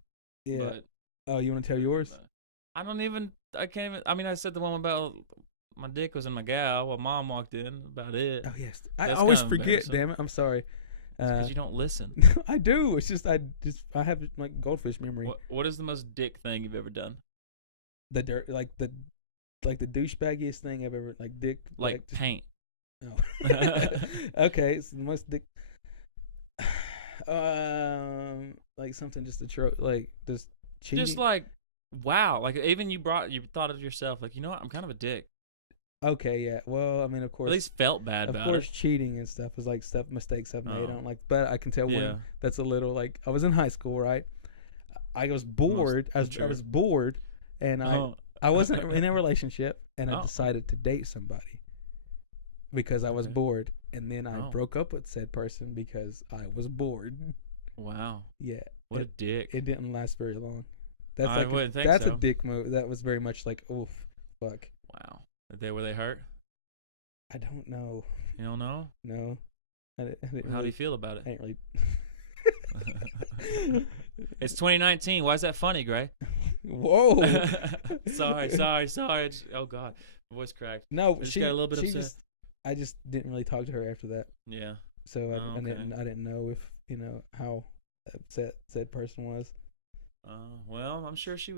Yeah. But, oh, you want to tell yours? I can't even. I mean, I said the one about my dick was in my gal while Mom walked in. About it. Oh yes. I always forget. Damn it. I'm sorry. Because you don't listen. I do. It's just I have like goldfish memory. What is the most dick thing you've ever done? The dirt, like the douchebaggiest thing I've ever dick. Like paint. No. Okay, it's the most dick. Like something just just cheating. Just like, wow, like even you thought of yourself, like, you know what, I'm kind of a dick. Okay, yeah. Well, I mean, of course, at least felt bad about it. Of course, cheating and stuff is like mistakes I've made. I don't like, but I can tell when that's a little like I was in high school, right? I was bored. I was bored, and I wasn't in a relationship, and I decided to date somebody because I was bored. And then I broke up with said person because I was bored. Wow. Yeah. What a dick. It didn't last very long. I wouldn't think that's a dick move. That was very much like, oof, fuck. Wow. Were they hurt? I don't know. You don't know? No. I didn't How do you feel about it? I ain't really. It's 2019. Why is that funny, Grae? Whoa. Sorry. Oh, God. My voice cracked. No, I just got a little bit upset. I just didn't really talk to her after that. Yeah. So I didn't know if how upset said person was. Well, I'm sure she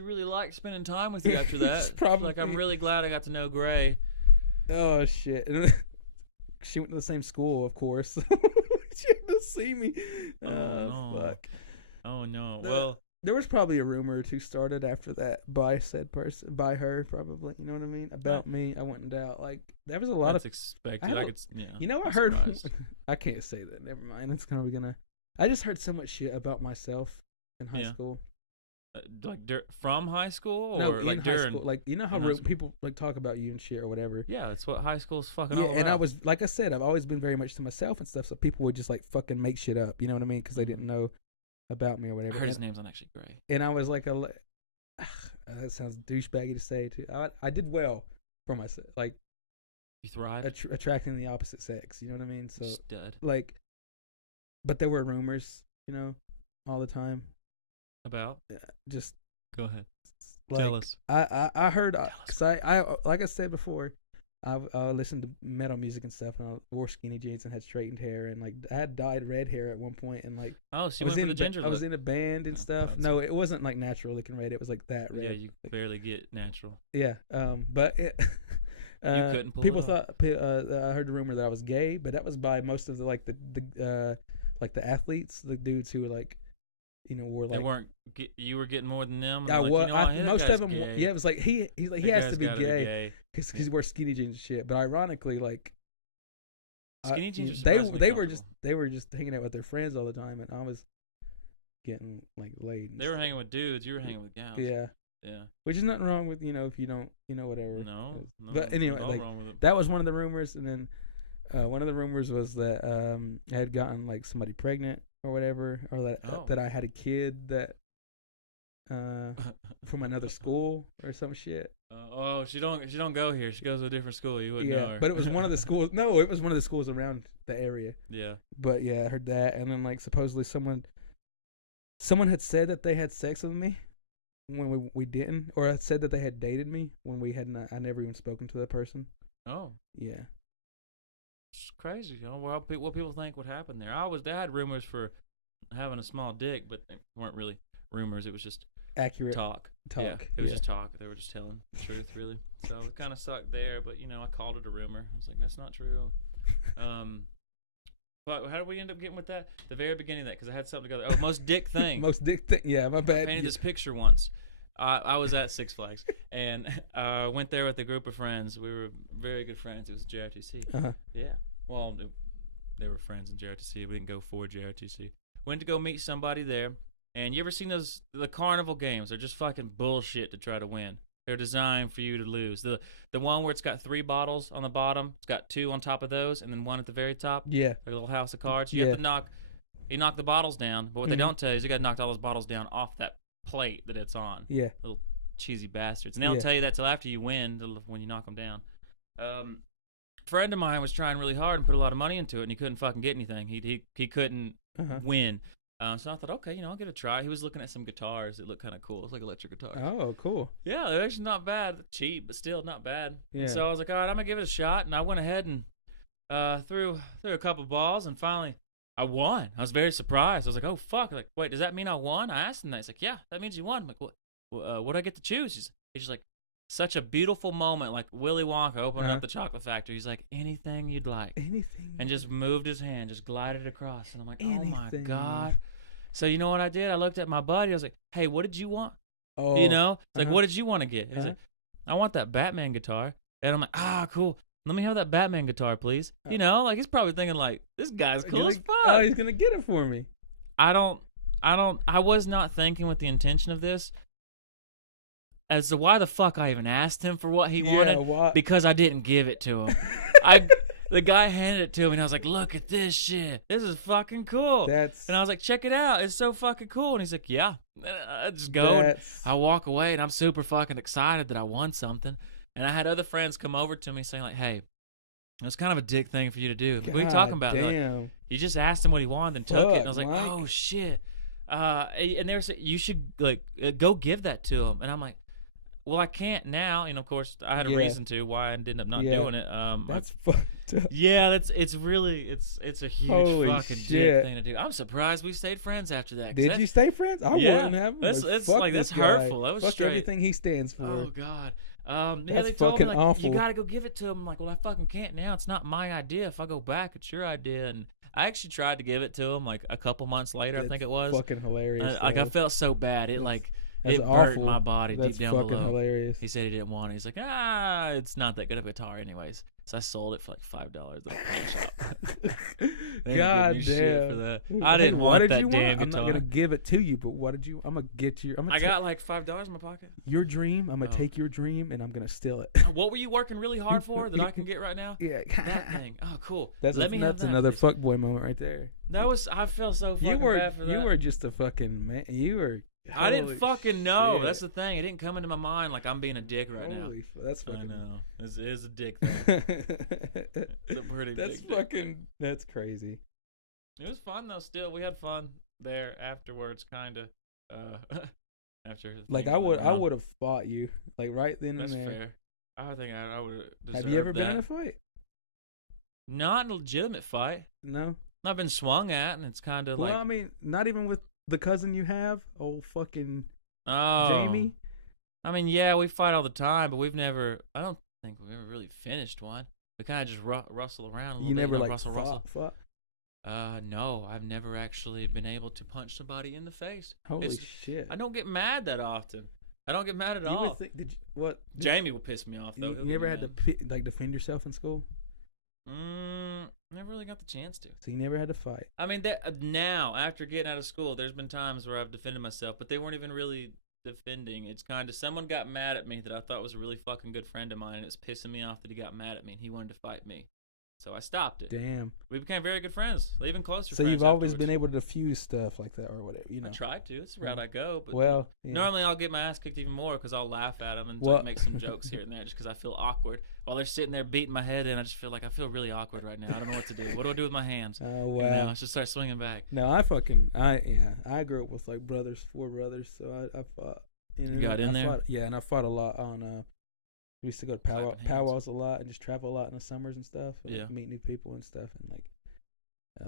really liked spending time with you after that. Probably. Like, I'm really glad I got to know Grae. Oh shit. She went to the same school, of course. She had to see me. Oh no. Fuck. Oh no. Well, there was probably a rumor or two started after that by said person, by her probably. You know what I mean? About me. I wouldn't doubt. Like there was a lot that's of expected. You know, I heard. I can't say that. Never mind. It's gonna. I just heard so much shit about myself in high school. From high school, or no, like in during high school. Like you know how people like talk about you and shit or whatever. Yeah, that's what high school's fucking all about. And I was like I said, I've always been very much to myself and stuff. So people would just like fucking make shit up. You know what I mean? Because they didn't know about me or whatever. I heard his name's not actually Grae. And I was like that sounds douchebaggy to say too. I did well for myself. Like you thrived, attracting the opposite sex. You know what I mean? So stud. Like, but there were rumors, all the time. About? Just go ahead. Like, tell us. I heard because I like I said before, I listened to metal music and stuff, and I wore skinny jeans and had straightened hair, and like I had dyed red hair at one point, and like so you went for the ginger look. I was in a band and stuff. No, it wasn't like natural looking red. It was like that red. Yeah, you barely get natural. Yeah, but it. You couldn't pull people it thought I heard the rumor that I was gay, but that was by most of the the athletes, the dudes who were like. Were like they weren't. You were getting more than them. I was. Most of them. Gay. Yeah, it was like he has to be gay because he wears skinny jeans and shit. But ironically, like skinny jeans. They were just hanging out with their friends all the time, and I was getting like laid. They were hanging with dudes. You were hanging with gals. Yeah. Yeah. Which is nothing wrong with, if you don't, whatever. No. But anyway, like wrong with it. that was one of the rumors, and then one of the rumors was that I had gotten like somebody pregnant or whatever, or that I had a kid that from another school or some shit. She don't go here. She goes to a different school. You wouldn't know her. But it was one of the schools. No, it was one of the schools around the area. Yeah. But yeah, I heard that, and then like supposedly someone had said that they had sex with me when we didn't, or had said that they had dated me when we had not. I never even spoken to that person. Oh. Yeah. It's crazy. What people think would happen there. They had rumors for having a small dick, but they weren't really rumors. It was just accurate talk. Yeah, it was just talk. They were just telling the truth, really. So it kind of sucked there, but I called it a rumor. I was like, that's not true. But how did we end up getting with that? The very beginning of that, because I had something together. Oh, most dick thing. Most dick thing. Yeah, my bad. I painted this picture once. I was at Six Flags and went there with a group of friends. We were very good friends. It was JRTC. Uh-huh. Yeah. Well, they were friends in JRTC. We didn't go for JRTC. Went to go meet somebody there. And you ever seen the carnival games? They're just fucking bullshit to try to win. They're designed for you to lose. The one where it's got 3 bottles on the bottom, it's got 2 on top of those, and then 1 at the very top. Yeah. Like a little house of cards. You have to knock the bottles down, but what they don't tell you is you got to knock all those bottles down off that plate that it's on. Yeah. Little cheesy bastards. And they don't tell you that till after you win, when you knock them down. Friend of mine was trying really hard and put a lot of money into it, and he couldn't fucking get anything. He couldn't win. So I thought, okay, I'll give it a try. He was looking at some guitars that looked kind of cool. It's like electric guitars. Oh, cool. Yeah, they're actually not bad. Cheap, but still not bad. Yeah. And so I was like, all right, I'm gonna give it a shot. And I went ahead and threw a couple balls, and finally I won. I was very surprised. I was like, oh fuck! Like, wait, does that mean I won? I asked him that. He's like, yeah, that means you won. I'm like, what do I get to choose? He's just like, such a beautiful moment, like Willy Wonka opening up the chocolate factory. He's like, anything you'd like. Anything. And just moved his hand, just glided across. And I'm like, oh my God. So you know what I did? I looked at my buddy. I was like, hey, what did you want? Oh. It's like, what did you want to get? He's like, I want that Batman guitar. And I'm like, cool. Let me have that Batman guitar, please. Like he's probably thinking like, this guy's cool as fuck. Oh, he's going to get it for me. I was not thinking with the intention of this. As to why the fuck I even asked him for what he wanted, because I didn't give it to him. The guy handed it to me, and I was like, look at this shit. This is fucking cool. And I was like, check it out. It's so fucking cool. And he's like, yeah. I just go, and I walk away, and I'm super fucking excited that I won something. And I had other friends come over to me saying, like, hey, it's kind of a dick thing for you to do. What are you talking about? Like, you just asked him what he wanted and took it. And I was like, oh, shit. And they were saying, you should, like, go give that to him. And I'm like, well, I can't now. Of course, I had a reason to why I ended up not doing it. That's fucked up. Yeah, it's a huge fucking dick thing to do. I'm surprised we stayed friends after that. Did you stay friends? I wouldn't have. That's hurtful. That was fuck straight. Everything he stands for. Oh God. That's they told me like, awful. you gotta go give it to him. I'm like, well, I fucking can't now. It's not my idea. If I go back, it's your idea. And I actually tried to give it to him like a couple months later. I think it was fucking hilarious. I felt so bad. It awful. burnt my body That's deep down fucking below. Hilarious. He said he didn't want it. He's like, it's not that good of a guitar anyways. So I sold it for like $5 at the pawn shop. God damn. Shit for that. I didn't want that damn guitar. I'm not gonna give it to you, but what did you? I'm gonna get you. I got like $5 in my pocket. Your dream. I'm gonna take your dream and I'm gonna steal it. What were you working really hard for that I can get right now? Yeah, that thing. Oh, cool. That's another fuckboy moment right there. I felt so fucking bad for that. You were just a fucking man. You were. I didn't fucking know. Shit. That's the thing. It didn't come into my mind like I'm being a dick right now. That's fucking. I know. It is a dick thing. It's a pretty big dick. That's crazy. It was fun though. Still, we had fun there afterwards, kind of. After. Like I would have fought you like right then and there. That's fair. I think I would have. Have you ever been in a fight? Not a legitimate fight. No. I've been swung at, and it's kind of like. Well, I mean, not even with the cousin you have, old fucking Jamie. I mean, yeah, we fight all the time, but I don't think we've ever really finished one. We kind of just rustle around a little bit. You never like rustle. Fought? No, I've never actually been able to punch somebody in the face. Holy shit! I don't get mad that often. I don't get mad at all. Jamie will piss me off though. You never had to defend yourself in school? Never really got the chance to. So you never had to fight. I mean, now after getting out of school, there's been times where I've defended myself, but they weren't even really defending. It's kind of someone got mad at me that I thought was a really fucking good friend of mine, and it's pissing me off that he got mad at me and he wanted to fight me. So I stopped it. Damn. We became very good friends, even closer. So friends you've always afterwards. been able to diffuse stuff like that or whatever, you know. I tried to. It's the route I go. But well, yeah. normally I'll get my ass kicked even more because I'll laugh at them and make some jokes here and there just because I feel awkward while they're sitting there beating my head in. I just feel like I feel really awkward right now. I don't know what to do. What do I do with my hands? Oh wow! And now I should start swinging back. No, I grew up with like four brothers, so I fought. You got in there? And I fought a lot on. We used to go to powwows a lot and just travel a lot in the summers and stuff, and like, meet new people and stuff, and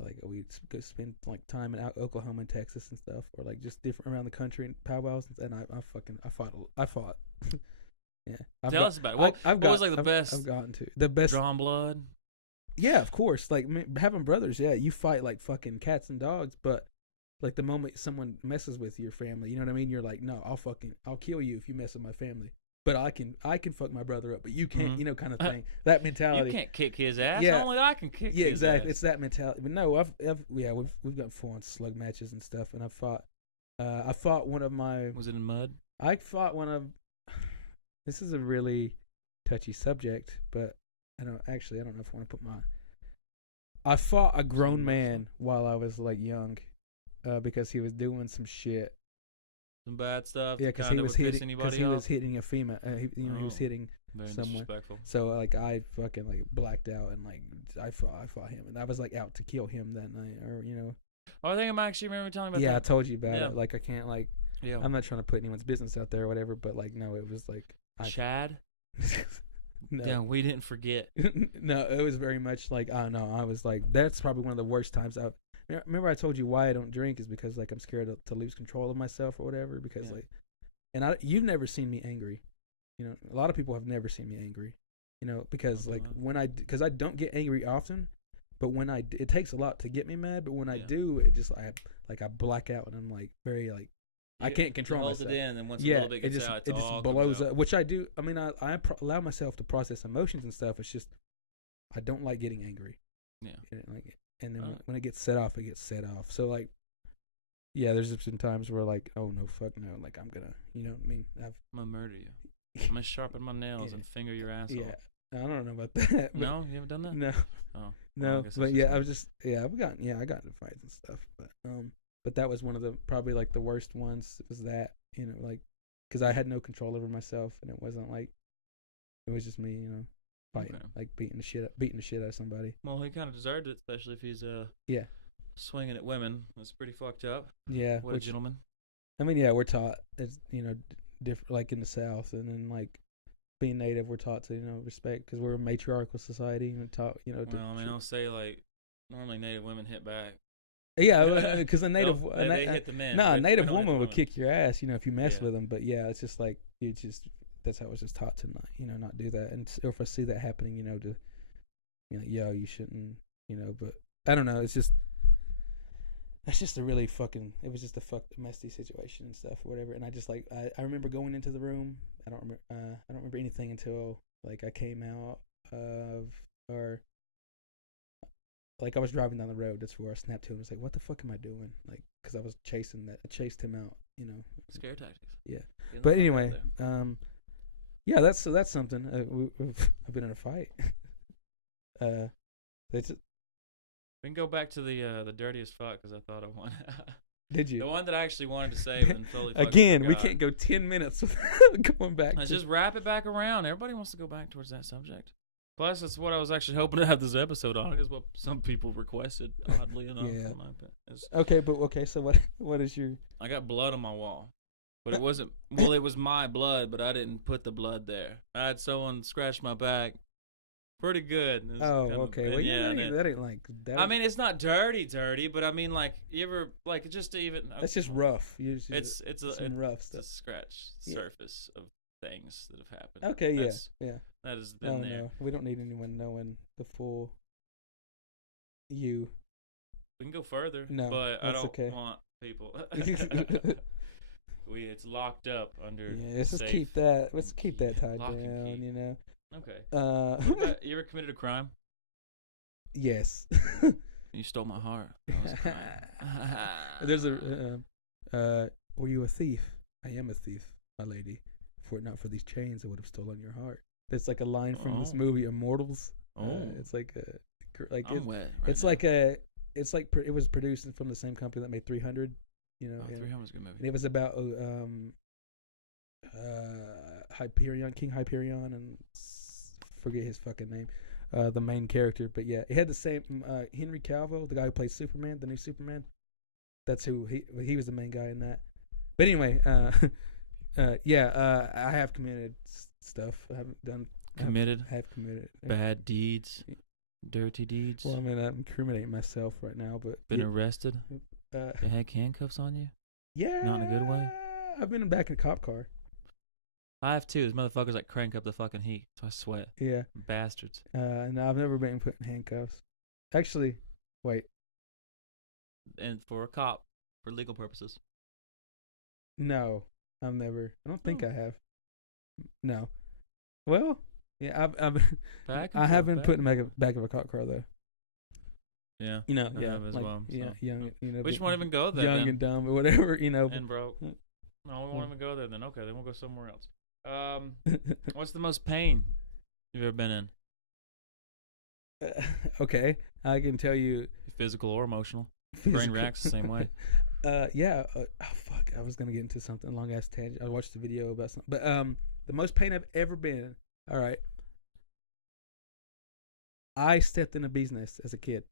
like we'd go spend like time in Oklahoma and Texas and stuff, or like just different around the country and powwows, and I fought. Yeah. Tell us about it. What was like the best? I've gotten to the best. Drawn blood. Yeah, of course. Like having brothers, yeah, you fight like fucking cats and dogs, but like the moment someone messes with your family, you know what I mean? You're like, no, I'll kill you if you mess with my family. But I can fuck my brother up, but you can't, you know, kind of thing. That mentality. You can't kick his ass. Yeah. Only I can kick. Yeah, his exactly. Ass. It's that mentality. But no, we've got full-on slug matches and stuff, and I fought one of my. Was it in mud? I fought one of. This is a really touchy subject, but I don't know if I want to put my. I fought a grown man while I was like young, because he was doing some shit. Some bad stuff. Yeah, because he was hitting a female. He was hitting very someone. Disrespectful. So like I fucking like blacked out and like I fought him, and I was like out to kill him that night, or you know. Oh, I think I actually remember telling about that. Yeah, I told you about it. Like I can't like. Yeah. I'm not trying to put anyone's business out there or whatever, but like no, it was like. Chad. No. Damn, we didn't forget. No, it was very much like I don't know. I was like, that's probably one of the worst times I've. Remember I told you why I don't drink is because like I'm scared to lose control of myself or whatever, because like, and you've never seen me angry, you know. A lot of people have never seen me angry, you know, because like because I don't get angry often, but when it takes a lot to get me mad, but when I do, it just I black out and I'm like very like I can't control myself. Hold it in, and once a little bit gets out, it just blows up, which I do. I mean, I allow myself to process emotions and stuff. It's just I don't like getting angry. Yeah, and then when it gets set off, it gets set off. So like, yeah, there's been times where like, oh no, fuck no, like I'm gonna, you know what I mean? I'm gonna murder you. I'm gonna sharpen my nails and finger your asshole. Yeah, I don't know about that. No, you haven't done that. No. Oh. No, but yeah, I got into fights and stuff, but that was one of the probably like the worst ones. Was that, you know, like because I had no control over myself, and it wasn't like it was just me, you know. Fighting, like beating the shit out of somebody. Well, he kind of deserved it, especially if he's swinging at women. That's pretty fucked up. Yeah, what a gentleman. I mean, yeah, we're taught, it's, you know, different, like in the South, and then like being Native, we're taught to, you know, respect because we're a matriarchal society, and taught, you know. Well, I mean, I'll say like normally Native women hit back. Yeah, because a Native, they hit the men. No, a Native woman would kick your ass, you know, if you mess with them. But yeah, it's just like you just. That's how I was just taught to not, you know, not do that. And or if I see that happening, you know, to, you know, yo, you shouldn't, you know. But I don't know. It's just that's just a really fucking. It was just a messy situation and stuff, or whatever. And I just like I remember going into the room. I don't remember anything until like I came out of or like I was driving down the road. That's where I snapped to him. I was like, what the fuck am I doing? Like, because I was chasing that. I chased him out. You know. Scare tactics. Yeah. But anyway, yeah, that's something. I've been in a fight. We can go back to the dirtiest fuck because I thought of one. Did you? The one that I actually wanted to save and totally again. Forgot. We can't go 10 minutes without going back. Let's just wrap it back around. Everybody wants to go back towards that subject. Plus, that's what I was actually hoping to have this episode on. Is what some people requested. Oddly enough, yeah. Okay. So what is your? I got blood on my wall. But it wasn't, well, it was my blood, but I didn't put the blood there. I had someone scratch my back pretty good. Okay. Well, yeah, that ain't like that. I mean, it's not dirty, but I mean, like, you ever, like, just to even. That's just rough. It's rough stuff. It's a scratch surface of things that have happened. Okay, yeah. That has been there. No. We don't need anyone knowing the full you. We can go further, no, but I don't want people. It's locked up under. Yeah, let's just keep that. Let's keep that tied down. You know. Okay. You ever committed a crime? Yes. You stole my heart. I was crying. There's were you a thief? I am a thief, my lady. For not for these chains, I would have stolen your heart. That's like a line from this movie Immortals. It's like I'm wet. It's now. like it was produced from the same company that made 300. You know, 300 was a good movie. And it was about Hyperion, King Hyperion, and forget his fucking name, the main character. But yeah, it had the same Henry Cavill, the guy who plays Superman, the new Superman. That's who he was the main guy in that. But anyway, I have committed stuff. I haven't done committed. I have committed bad deeds, dirty deeds. Well, I mean, I'm incriminating myself right now, but been arrested. They had handcuffs on you. Yeah, not in a good way. I've been back in a cop car. I have too. Those motherfuckers like crank up the fucking heat, so I sweat. Yeah, bastards. No, I've never been put in handcuffs. Actually, wait. And for a cop, for legal purposes. No, I've never. I don't think I have. No. Well, yeah, I have been put in the back of a cop car though. Yeah. You know, I have as well. Yeah, so. young. You know, we just won't even go there. Young then. and dumb or whatever. You know. And broke. No, we won't even go there. Then okay, then we'll go somewhere else. What's the most pain you've ever been in? Okay, I can tell you. Physical or emotional. Brain reacts the same way. Yeah. Fuck. I was gonna get into something long ass tangent. I watched the video about something, but the most pain I've ever been in. All right. I stepped in a bee's nest as a kid.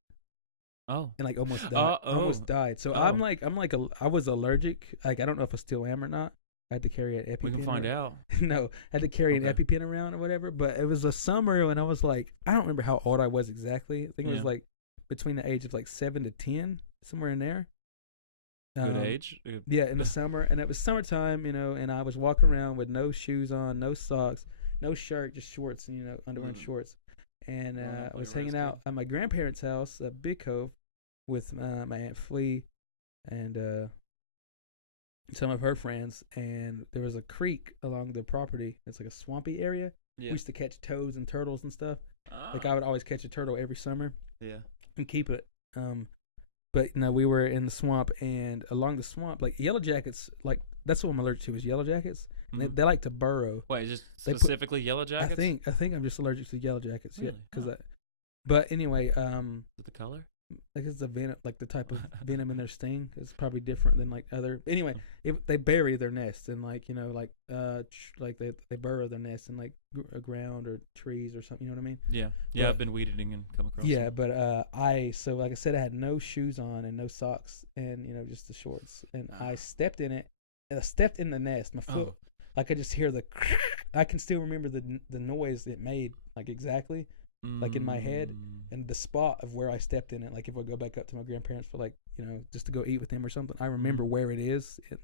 Oh. And like almost died. Almost died. So I was allergic. Like I don't know if I still am or not. I had to carry an EpiPen. We can find out. No, I had to carry an EpiPen around or whatever. But it was a summer when I was like, I don't remember how old I was exactly. I think it was like between the age of like 7 to 10, somewhere in there. Good age. Yeah, in the summer, and it was summertime, you know, and I was walking around with no shoes on, no socks, no shirt, just shorts, and underwear and shorts. And I was hanging out at my grandparents' house, Big Cove, with my Aunt Flea and some of her friends. And there was a creek along the property. It's like a swampy area. Yeah. We used to catch toads and turtles and stuff. Like I would always catch a turtle every summer. Yeah. And keep it. But we were in the swamp, and along the swamp, like yellow jackets, like that's what I'm allergic to is yellow jackets. Mm-hmm. They like to burrow. Wait, just specifically yellow jackets? I think I'm just allergic to yellow jackets. Really? Yeah, because but anyway, is it the color? Like it's the venom, like the type of venom in their sting is probably different than like other. Anyway, they bury their nests and like they burrow their nests in like ground or trees or something. You know what I mean? Yeah, yeah. I've been weed eating and come across. Yeah, but so like I said, I had no shoes on and no socks and just the shorts, and I stepped in it. And I stepped in the nest. My foot, like I just hear I can still remember the noise it made, like exactly. Like in my head, and the spot of where I stepped in it. Like if I go back up to my grandparents for like just to go eat with them or something, I remember where it is, and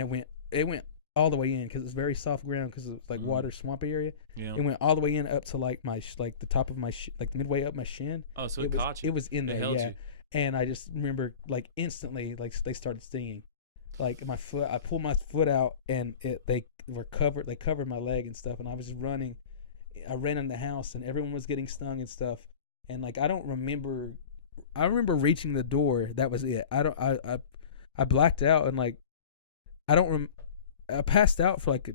it went all the way in because it's very soft ground because it's like water swampy area. Yeah, it went all the way in up to like my like the top of my like midway up my shin. Oh, so it caught you. It was in there, yeah. You. And I just remember like instantly like they started stinging. Like my foot, I pulled my foot out and they covered my leg and stuff, and I was just running. I ran in the house and everyone was getting stung and stuff, and like I remember reaching the door. That was it. I blacked out and like I passed out for like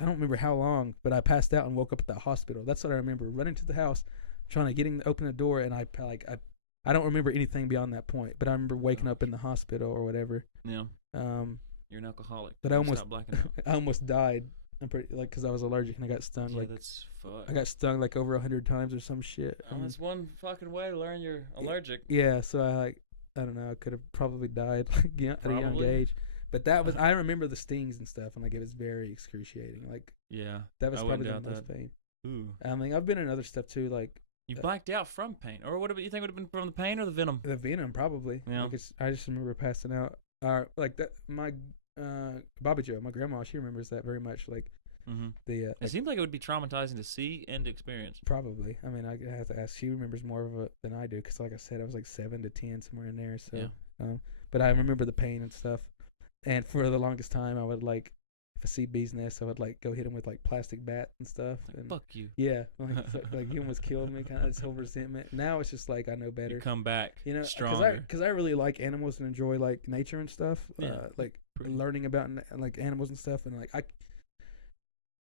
I don't remember how long, but I passed out and woke up at the hospital. That's what I remember. Running to the house, trying to open the door, and I don't remember anything beyond that point. But I remember waking up in the hospital or whatever. Yeah. You're an alcoholic. But I almost died. I'm pretty because I was allergic and I got stung that's fuck. I got stung like over 100 times or some shit. That's one fucking way to learn you're allergic. Yeah, so I don't know. I could have probably died at a young age, but that was I remember the stings and stuff, and like it was very excruciating. Like that was probably the most pain. Ooh. I mean, I've been in other stuff too, like you blacked out from pain, or what? You think would have been from the pain or the venom? The venom probably. Yeah. Like I just remember passing out. Like that my. Bobby Joe, my grandma, she remembers that very much. Like it seems like it would be traumatizing to see and experience. Probably. I mean, I have to ask. She remembers more of it than I do because, like I said, I was like 7 to 10 somewhere in there. So, but I remember the pain and stuff. And for the longest time, I would like, I see bees nests, I would like go hit them with like plastic bats and stuff. And fuck you. Yeah, like you almost killed me, kind of this whole resentment. Now it's just like I know better. You come back, stronger. Because I really like animals and enjoy like nature and stuff. Yeah, like learning about like animals and stuff, and like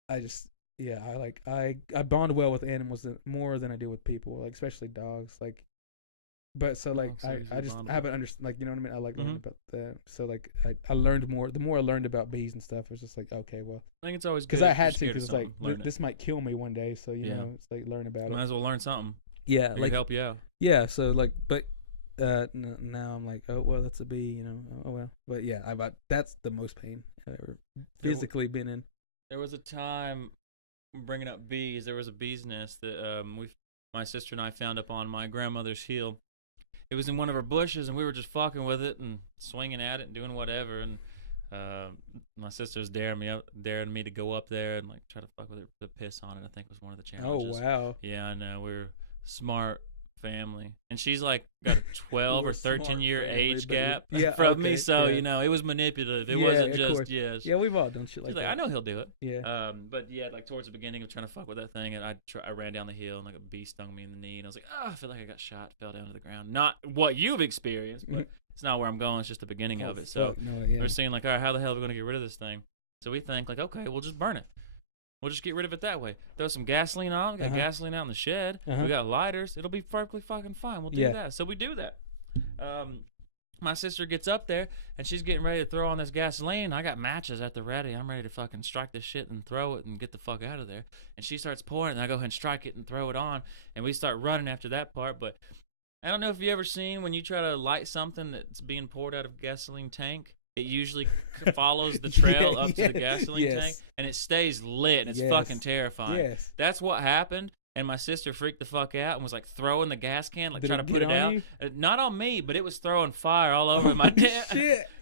I just I bond well with animals more than I do with people, like especially dogs, like. But so like I just haven't understood, like, you know what I mean. I like learning about that. So like I learned more. The more I learned about bees and stuff, it was just like, okay, well, I think it's always because I had to, because it's like this might kill me one day. So you know, it's like learn about it. Might as well learn something. Yeah, like help you out. Yeah. So like, but now I'm like, oh well, that's a bee, you know. Oh well, but yeah, that's the most pain I've ever physically been in. There was a time, bringing up bees. There was a bee's nest that my sister and I found up on my grandmother's hill. It was in one of her bushes, and we were just fucking with it and swinging at it and doing whatever. And my sister's daring me to go up there and like try to fuck with it, to piss on it. I think was one of the challenges. Oh wow! Yeah, I know. We're smart family, and she's like got a 12 or 13 year age gap from me. So you know, it was manipulative. It wasn't just yeah. We've all done shit like that. I know he'll do it. Yeah. But yeah, like towards the beginning of trying to fuck with that thing, and I ran down the hill, and like a bee stung me in the knee, and I was like, I feel like I got shot, fell down to the ground. Not what you've experienced, but it's not where I'm going. It's just the beginning of it. So we're seeing like, all right, how the hell are we gonna get rid of this thing? So we think like, okay, we'll just burn it. We'll just get rid of it that way. Throw some gasoline on. We got gasoline out in the shed. We got lighters. It'll be perfectly fucking fine. We'll do that. So we do that. My sister gets up there, and she's getting ready to throw on this gasoline. I got matches at the ready. I'm ready to fucking strike this shit and throw it and get the fuck out of there. And she starts pouring it, and I go ahead and strike it and throw it on. And we start running after that part. But I don't know if you ever seen when you try to light something that's being poured out of a gasoline tank. It usually follows the trail up to the gasoline tank, and it stays lit, and it's fucking terrifying. Yes. That's what happened, and my sister freaked the fuck out and was like throwing the gas can, like trying to put it out. Not on me, but it was throwing fire all over my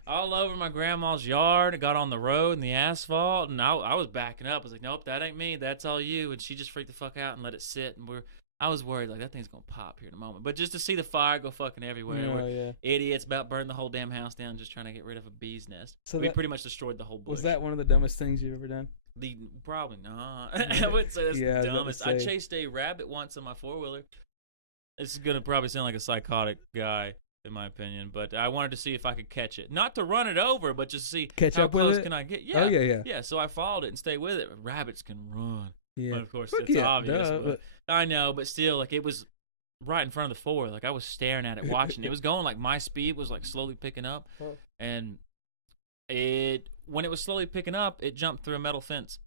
all over my grandma's yard. It got on the road and the asphalt, and I was backing up. I was like, nope, that ain't me. That's all you. And she just freaked the fuck out and let it sit, and I was worried, like, that thing's going to pop here in a moment. But just to see the fire go fucking everywhere. Idiots about burning the whole damn house down just trying to get rid of a bee's nest. So we pretty much destroyed the whole bush. Was that one of the dumbest things you've ever done? Probably not. I wouldn't say that's the dumbest. I chased a rabbit once on my four-wheeler. This is going to probably sound like a psychotic guy, in my opinion. But I wanted to see if I could catch it. Not to run it over, but just see how close can I get. Yeah. Oh, yeah. Yeah, so I followed it and stayed with it. Rabbits can run. Yeah. But of course, it's obvious. But I know, but still, like, it was right in front of the four. Like, I was staring at it, watching. It was going, like, my speed was, like, slowly picking up. And when it was slowly picking up, it jumped through a metal fence.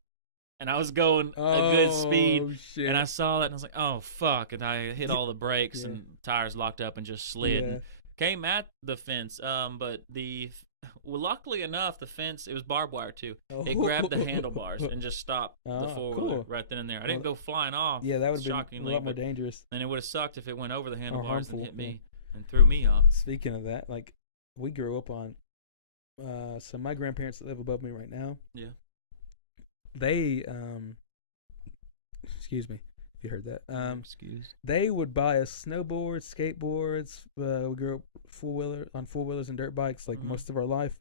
And I was going a good speed. Shit. And I saw that, and I was like, oh, fuck. And I hit all the brakes, and tires locked up and just slid. And came at the fence. But luckily enough, the fence, it was barbed wire too. It grabbed the handlebars and just stopped the four-wheeler right then and there. I didn't go flying off. Yeah, that would have been a lot more dangerous. And it would have sucked if it went over the handlebars and hit me and threw me off. Speaking of that, like, we grew up on, so my grandparents that live above me right now. Yeah. They, excuse me if you heard that. They would buy us snowboards, skateboards. We grew up on four-wheelers and dirt bikes like most of our life.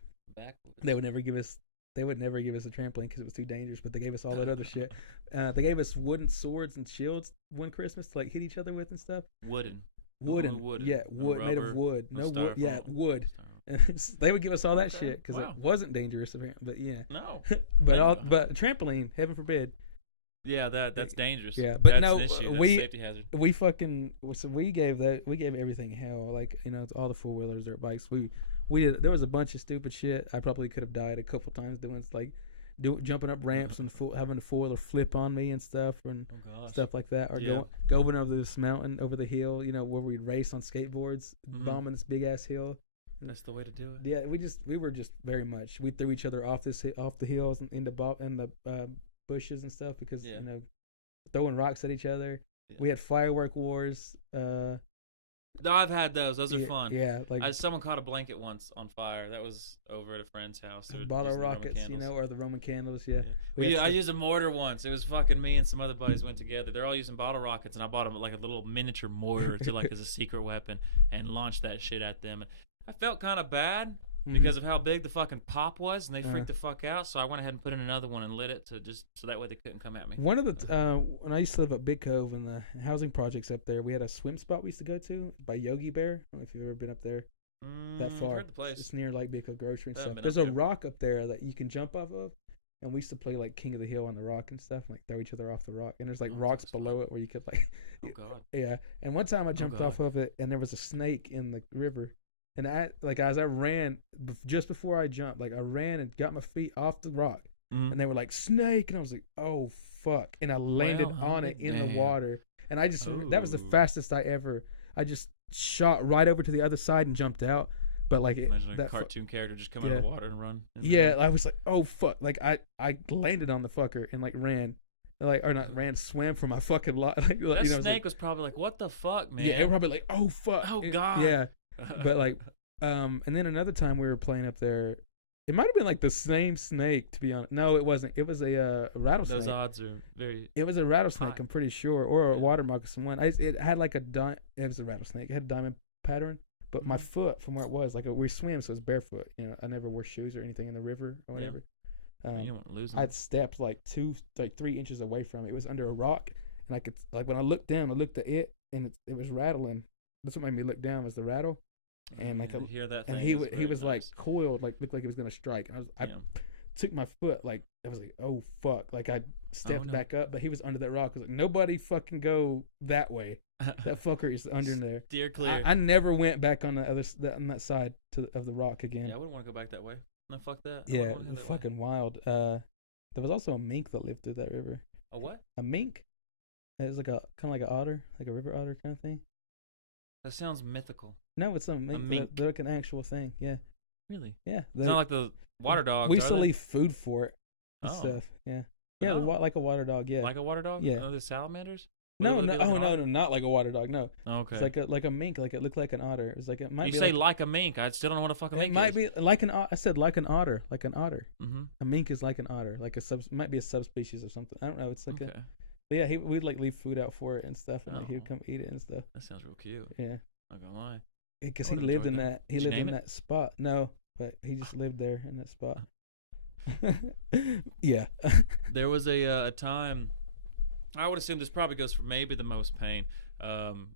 They would never give us a trampoline because it was too dangerous, but they gave us all that other shit. They gave us wooden swords and shields one Christmas to like hit each other with and stuff. Wooden. Yeah, wood, made of wood. No wood. Yeah, wood. And they would give us all that shit because it wasn't dangerous, apparently. But yeah. No. but trampoline, heaven forbid. Yeah, that's dangerous. Yeah, but that's no, an issue. That's a safety hazard. We gave everything hell. Like, you know, all the four-wheelers, dirt bikes. There was a bunch of stupid shit. I probably could have died a couple times doing like jumping up ramps and having the four-wheeler flip on me and stuff and stuff like that, or going over this mountain, over the hill. You know, where we'd race on skateboards, bombing this big ass hill. That's the way to do it. Yeah, we were just very much. We threw each other off the hills and in the bushes and stuff because you know, throwing rocks at each other. Yeah. We had firework wars. No, I've had those. Those are fun. Yeah, like someone caught a blanket once on fire. That was over at a friend's house. Bottle rockets, you know, or the Roman candles. Yeah. I used a mortar once. It was fucking me and some other buddies went together. They're all using bottle rockets, and I bought them like a little miniature mortar to like as a secret weapon and launched that shit at them. I felt kind of bad because of how big the fucking pop was, and they freaked the fuck out. So I went ahead and put in another one and lit it to just so that way they couldn't come at me. One of the when I used to live at Big Cove in the housing projects up there, we had a swim spot we used to go to by Yogi Bear. I don't know if you've ever been up there that far. I've heard the place. It's near like Big Cove Grocery and stuff. There's a rock up there that you can jump off of, and we used to play like King of the Hill on the rock and stuff, and, like throw each other off the rock. And there's like rocks below it where you could like. Oh God. Yeah, and one time I jumped off of it, and there was a snake in the river. And as I ran, just before I jumped, like I ran and got my feet off the rock, and they were like snake, and I was like, oh fuck, and I landed on it in the water, and I just that was the fastest I ever. I just shot right over to the other side and jumped out, but like imagine a cartoon character just come out of the water and run. Yeah, I was like, oh fuck, like I landed on the fucker and like ran. Swam for my fucking life. Like, that snake was probably like, what the fuck, man? Yeah, it was probably like, oh fuck, oh God, yeah. But like, and then another time we were playing up there, it might have been like the same snake, to be honest. No, it wasn't. It was a rattlesnake. Those odds are very. It was a rattlesnake, high. I'm pretty sure, or a water moccasin one. It had like it was a rattlesnake. It had a diamond pattern, but my foot from where it was, like we swam, so it was barefoot. You know, I never wore shoes or anything in the river or whatever. Yeah. You don't want to lose them. I'd stepped like 3 inches away from it. It was under a rock, and I could like when I looked down, I looked at it, and it was rattling. That's what made me look down was the rattle. And like hear that thing, and he was nice. Like coiled, like looked like he was gonna strike. I took my foot, like I was like, oh fuck, like I stepped back up, but he was under that rock. I was like, nobody fucking go that way. That fucker is under there. Steer clear. I never went back on the other on that side of the rock again. Yeah, I wouldn't want to go back that way. No, fuck that. Yeah, it was fucking wild. There was also a mink that lived through that river. A what? A mink. It was like kind of like an otter, like a river otter kind of thing. That sounds mythical. No, it's a mink. They're like an actual thing. Yeah. Really? Yeah. It's not like the water dogs. We used to leave food for it and stuff. Yeah. Yeah, like a water dog. Yeah. Like a water dog? Yeah. Are they salamanders? No, not like a water dog. No. Okay. It's like a mink. Like it looked like an otter. It was like it might. You be say like a mink. I still don't know what a fucking mink is. It might be like an. I said like an otter. Like an otter. Mm-hmm. A mink is like an otter. Like might be a subspecies or something. I don't know. It's like a. But yeah, we'd like leave food out for it and stuff, and like, he would come eat it and stuff. That sounds real cute. Yeah. Not gonna lie. Because he lived in that. He lived in that spot. No, but he just lived there in that spot. Yeah. There was a time. I would assume this probably goes for maybe the most pain,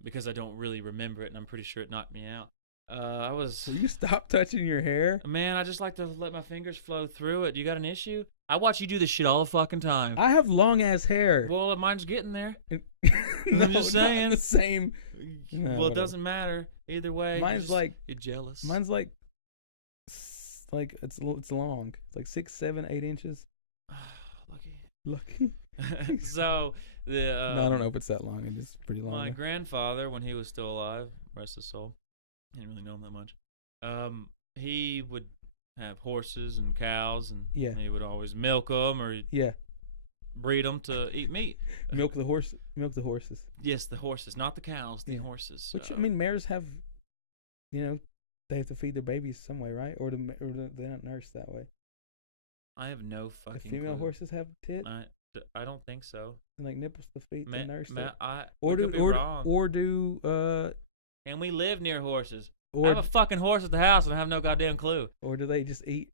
because I don't really remember it, and I'm pretty sure it knocked me out. Will you stop touching your hair? Man, I just like to let my fingers flow through it. You got an issue? I watch you do this shit all the fucking time. I have long ass hair. Well, mine's getting there. No, I'm just saying. Not the same. No, well, it doesn't matter either way. Mine's you're jealous. Mine's like it's long. It's like 6, 7, 8 inches. Lucky. So no, I don't know if it's that long. It's pretty long. My grandfather, when he was still alive, rest his soul, I didn't really know him that much. He would have horses and cows, and he would always milk them or breed them to eat meat. Milk the horses. Yes, the horses, not the cows. The horses. Which I mean, mares have, they have to feed their babies some way, right? Or they're not nursed that way. I have no fucking. The female horses have tits. I don't think so. And like nipples to feed the nurse. Or can we live near horses? I have a fucking horse at the house and I have no goddamn clue. Or do they just eat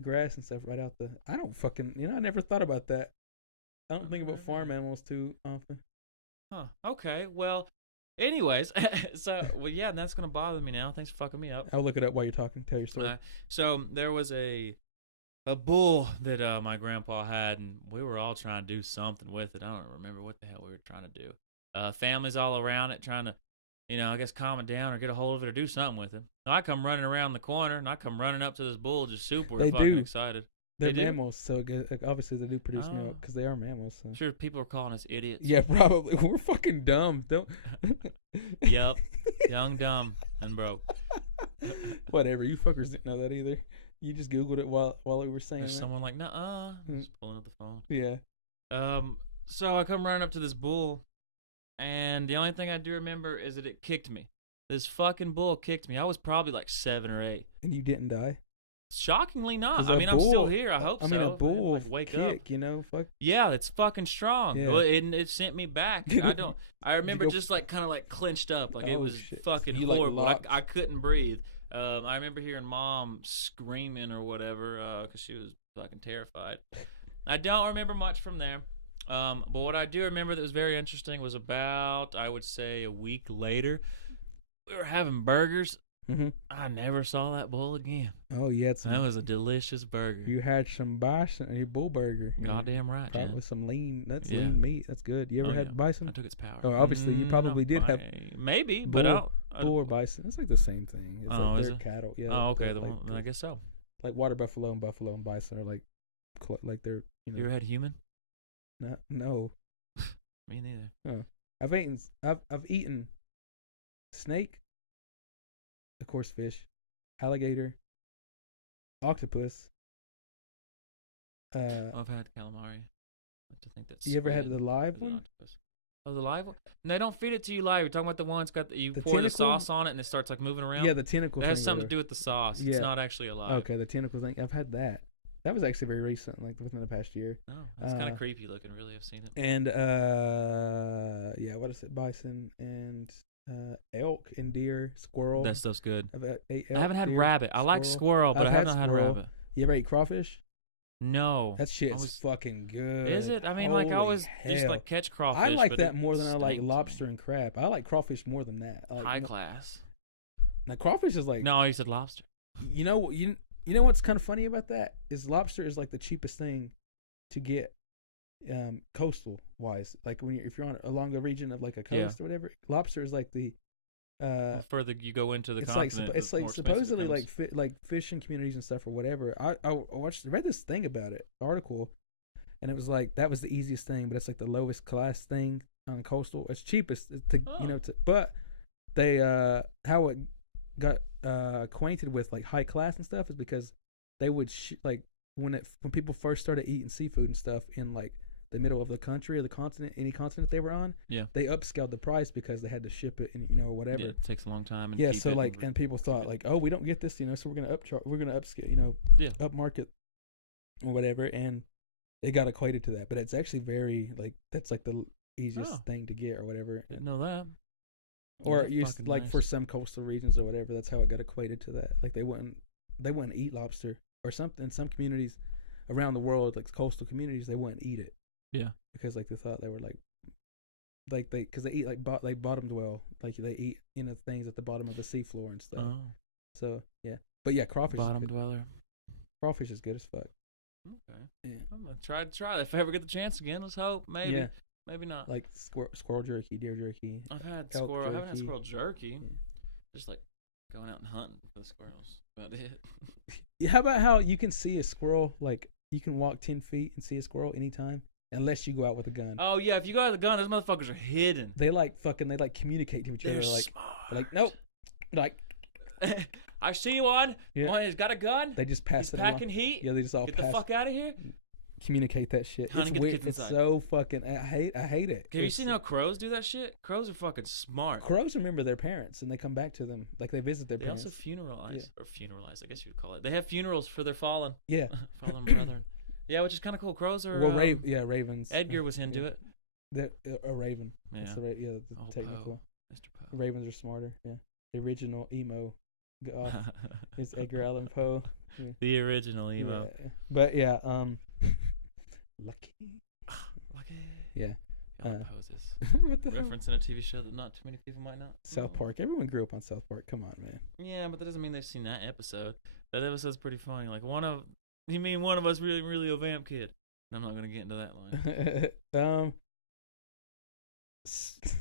grass and stuff right out the? I don't fucking. I never thought about that. I don't think about farm animals too often. Huh. Okay. Well. Anyways, and that's gonna bother me now. Thanks for fucking me up. I'll look it up while you're talking. Tell your story. So there was a bull that my grandpa had, and we were all trying to do something with it. I don't remember what the hell we were trying to do. Families all around it trying to, I guess calm it down or get a hold of it or do something with it. So I come running around the corner, and I come running up to this bull just super fucking excited. They're mammals, so obviously they do produce milk because they are mammals. So. Sure, people are calling us idiots. Yeah, probably. We're fucking dumb. Don't. Yep. Young, dumb, and broke. Whatever. You fuckers didn't know that either. You just Googled it while we were saying There's that. Someone like, nuh-uh. Just pulling up the phone. Yeah. So I come running up to this bull, and the only thing I do remember is that it kicked me. This fucking bull kicked me. I was probably like 7 or 8. And you didn't die? Shockingly not. I mean, I'm still here. I hope so. I mean, a bull wake kick, up. Fuck. Yeah, it's fucking strong. Yeah. Well, it sent me back. I remember just like kind of like clenched up. Like it was fucking horrible. I couldn't breathe. I remember hearing Mom screaming or whatever because she was fucking terrified. I don't remember much from there. But what I do remember that was very interesting was about, I would say, a week later, we were having burgers. Mm-hmm. I never saw that bull again. Oh, yeah. That was a delicious burger. You had some bison, a bull burger. Goddamn right, probably Jen. some lean meat. That's good. You ever had bison? I took its power. Oh, obviously, you probably did have. Maybe, bull, but bull or bison. It's like the same thing. It's like they're cattle. Yeah. Oh, okay. Then I guess so. Like water buffalo and bison are like they're, you know. You ever had human? No. Me neither. Oh. I've eaten snake, of course, fish, alligator, octopus. I've had calamari. I think that's. You ever had the live one? Octopus. Oh, the live one? No, they don't feed it to you live. You're talking about the one that's got you pour tentacle? the sauce on it and it starts like moving around. Yeah, the tentacle. It has something to do with the sauce. Yeah. It's not actually alive. Okay, the tentacle thing. I've had that. That was actually very recent, like within the past year. Oh, that's kind of creepy looking. Really, I've seen it. And what is it? Bison and elk and deer, squirrel. That stuff's good. I haven't had rabbit. I like squirrel, but I have not had rabbit. You ever ate crawfish? No. That shit's fucking good. Is it? I mean, I always just like catch crawfish. I like that more than I like lobster and crab. I like crawfish more than that. I like high class. Now crawfish is like. No, you said lobster. You know what's kind of funny about that is lobster is like the cheapest thing to get, coastal wise. Like if you're on along a region of like a coast or whatever, lobster is like the. The further you go into the continent, it's like supposedly like fishing communities and stuff or whatever. I read this thing about it, article, and it was like that was the easiest thing, but it's like the lowest class thing on coastal. It's cheapest but they how it got acquainted with like high class and stuff is because they would like when people first started eating seafood and stuff in like the middle of the country or the continent, any continent they were on, they upscaled the price because they had to ship it and whatever. Yeah, it takes a long time. And so like and people thought like, oh, we don't get this, so we're gonna upscale, upmarket or whatever, and it got equated to that. But it's actually very like that's like the easiest thing to get or whatever. Didn't know that. Or like for some coastal regions or whatever, that's how it got equated to that. Like they wouldn't eat lobster or something. In some communities around the world, like coastal communities, they wouldn't eat it. Yeah, because like they thought they were because they eat like bottom dwell, like they eat things at the bottom of the seafloor and stuff. Oh. So yeah, but yeah, crawfish. Bottom dweller. Crawfish is good as fuck. Okay. Yeah. I'm gonna try that if I ever get the chance again. Let's hope. Maybe. Yeah. Maybe not. Like squirrel jerky, deer jerky. I've had squirrel. I haven't had squirrel jerky. Yeah. Just like going out and hunting for the squirrels. About it. How about how you can see a squirrel? Like you can walk 10 feet and see a squirrel anytime. Unless you go out with a gun. Oh yeah, if you go out with a gun, those motherfuckers are hidden. They communicate to each other. Like nope. Like I see one. Yeah. One has got a gun. They just pass it along. Packing heat. Yeah, they just all get the fuck out of here. Communicate that shit. It's weird. It's so fucking. I hate it. Have you seen how crows do that shit? Crows are fucking smart. Crows remember their parents and they come back to them. Like they visit their parents. They also funeralize, I guess you would call it. They have funerals for their fallen. Yeah. Fallen brethren. Yeah, which is kind of cool. Crows are. Well, ravens. Edgar was into it. A raven. Yeah. That's the technical. Poe. Mr. Poe. Ravens are smarter. Yeah. The original emo. Is Edgar Allan Poe. Yeah. The original emo. Yeah. But yeah. Lucky. Yeah. Poses. What the referencing a TV show that not too many people might not. South Park. Everyone grew up on South Park. Come on, man. Yeah, but that doesn't mean they've seen that episode. That episode's pretty funny. Like one of us really, really a vamp kid. I'm not gonna get into that line.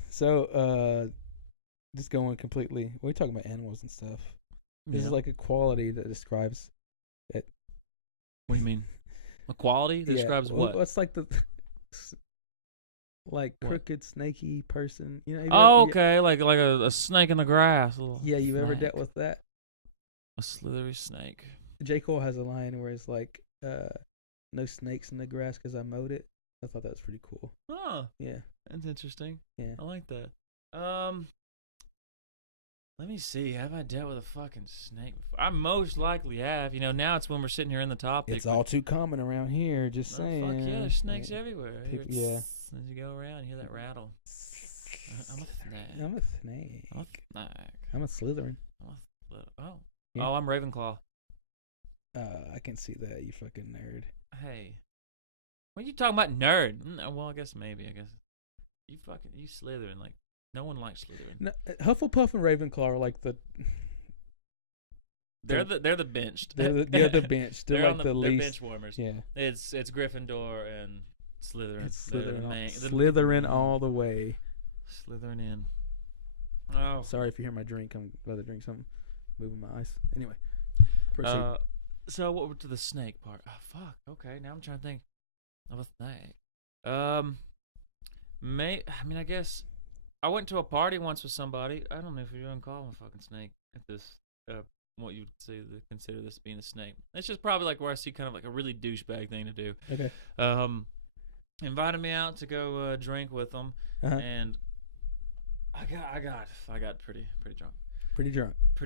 So just going completely. We're talking about animals and stuff. This is like a quality that describes it. What do you mean? A quality that describes what? What's like the crooked, snaky person? Okay, like a snake in the grass. You've ever dealt with that? A slithery snake. J. Cole has a line where it's like, "No snakes in the grass because I mowed it." I thought that was pretty cool. Oh, yeah, that's interesting. Yeah, I like that. Let me see. Have I dealt with a fucking snake before? I most likely have. Now it's when we're sitting here in the topic. It's all too common around here. Just saying. Fuck yeah, there's snakes everywhere. Yeah. As you go around, you hear that rattle. I'm a snake. I'm a snake. I'm a snake. I'm a Slytherin. Oh, Yeah. Oh, I'm Ravenclaw. I can see that, you fucking nerd. Hey. What are you talking about, nerd? Well, I guess maybe. You Slytherin. Like, no one likes Slytherin. No, Hufflepuff and Ravenclaw are like the. They're the benched. They're the bench. They're like the least. They're bench warmers. Yeah. It's Gryffindor and Slytherin. It's Slytherin all the way. Slytherin in. Oh. Sorry if you hear my drink. I'm about to drink something. Moving my eyes. Anyway. Proceed. So what were to the snake part? Oh, fuck. Okay, now I'm trying to think of a snake. I guess I went to a party once with somebody. I don't know if you're gonna call him a fucking snake at this. What you'd consider this being a snake. It's just probably like where I see kind of like a really douchebag thing to do. Okay. Invited me out to go drink with them, and I got pretty drunk. Pretty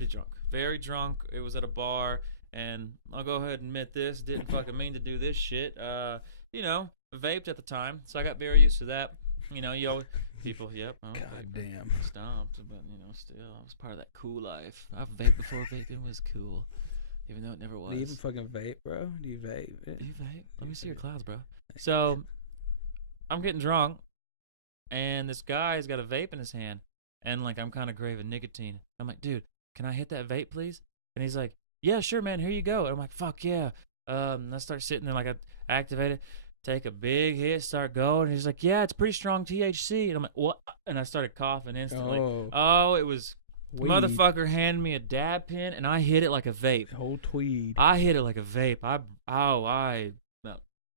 drunk. Very drunk. It was at a bar, and I'll go ahead and admit this. Didn't fucking mean to do this shit. Vaped at the time, so I got very used to that. You always people. Yep. God damn. Stopped, but still, I was part of that cool life. I've vaped before vaping was cool, even though it never was. Do you even fucking vape, bro? Do you vape? Do you vape? Let me see your clouds, bro. So, I'm getting drunk, and this guy's got a vape in his hand, and like I'm kind of craving nicotine. I'm like, dude, can I hit that vape, please? And he's like, yeah, sure, man. Here you go. And I'm like, fuck yeah. I start sitting there, like I activate it. Take a big hit, start going. And he's like, yeah, it's pretty strong THC. And I'm like, what? And I started coughing instantly. Oh, it was weed. Motherfucker handed me a dab pen, and I hit it like a vape. Whole tweed. I hit it like a vape. I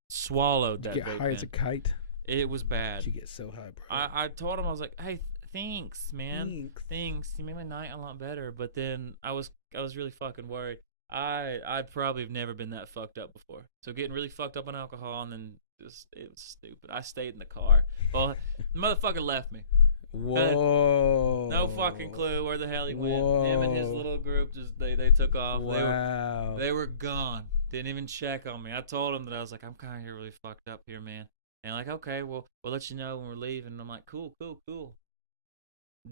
swallowed that vape. Did you get high as a kite? It was bad. Did you get so high, bro? I told him, I was like, hey, thanks, man. Thanks. You made my night a lot better. But then I was really fucking worried. I'd probably have never been that fucked up before. So getting really fucked up on alcohol, and then it was stupid. I stayed in the car. Well, the motherfucker left me. Whoa. No fucking clue where the hell he went. Him and his little group they took off. Wow. They were gone. Didn't even check on me. I told him that I was like, I'm kind of here really fucked up here, man. And like, okay, well, we'll let you know when we're leaving. And I'm like, cool.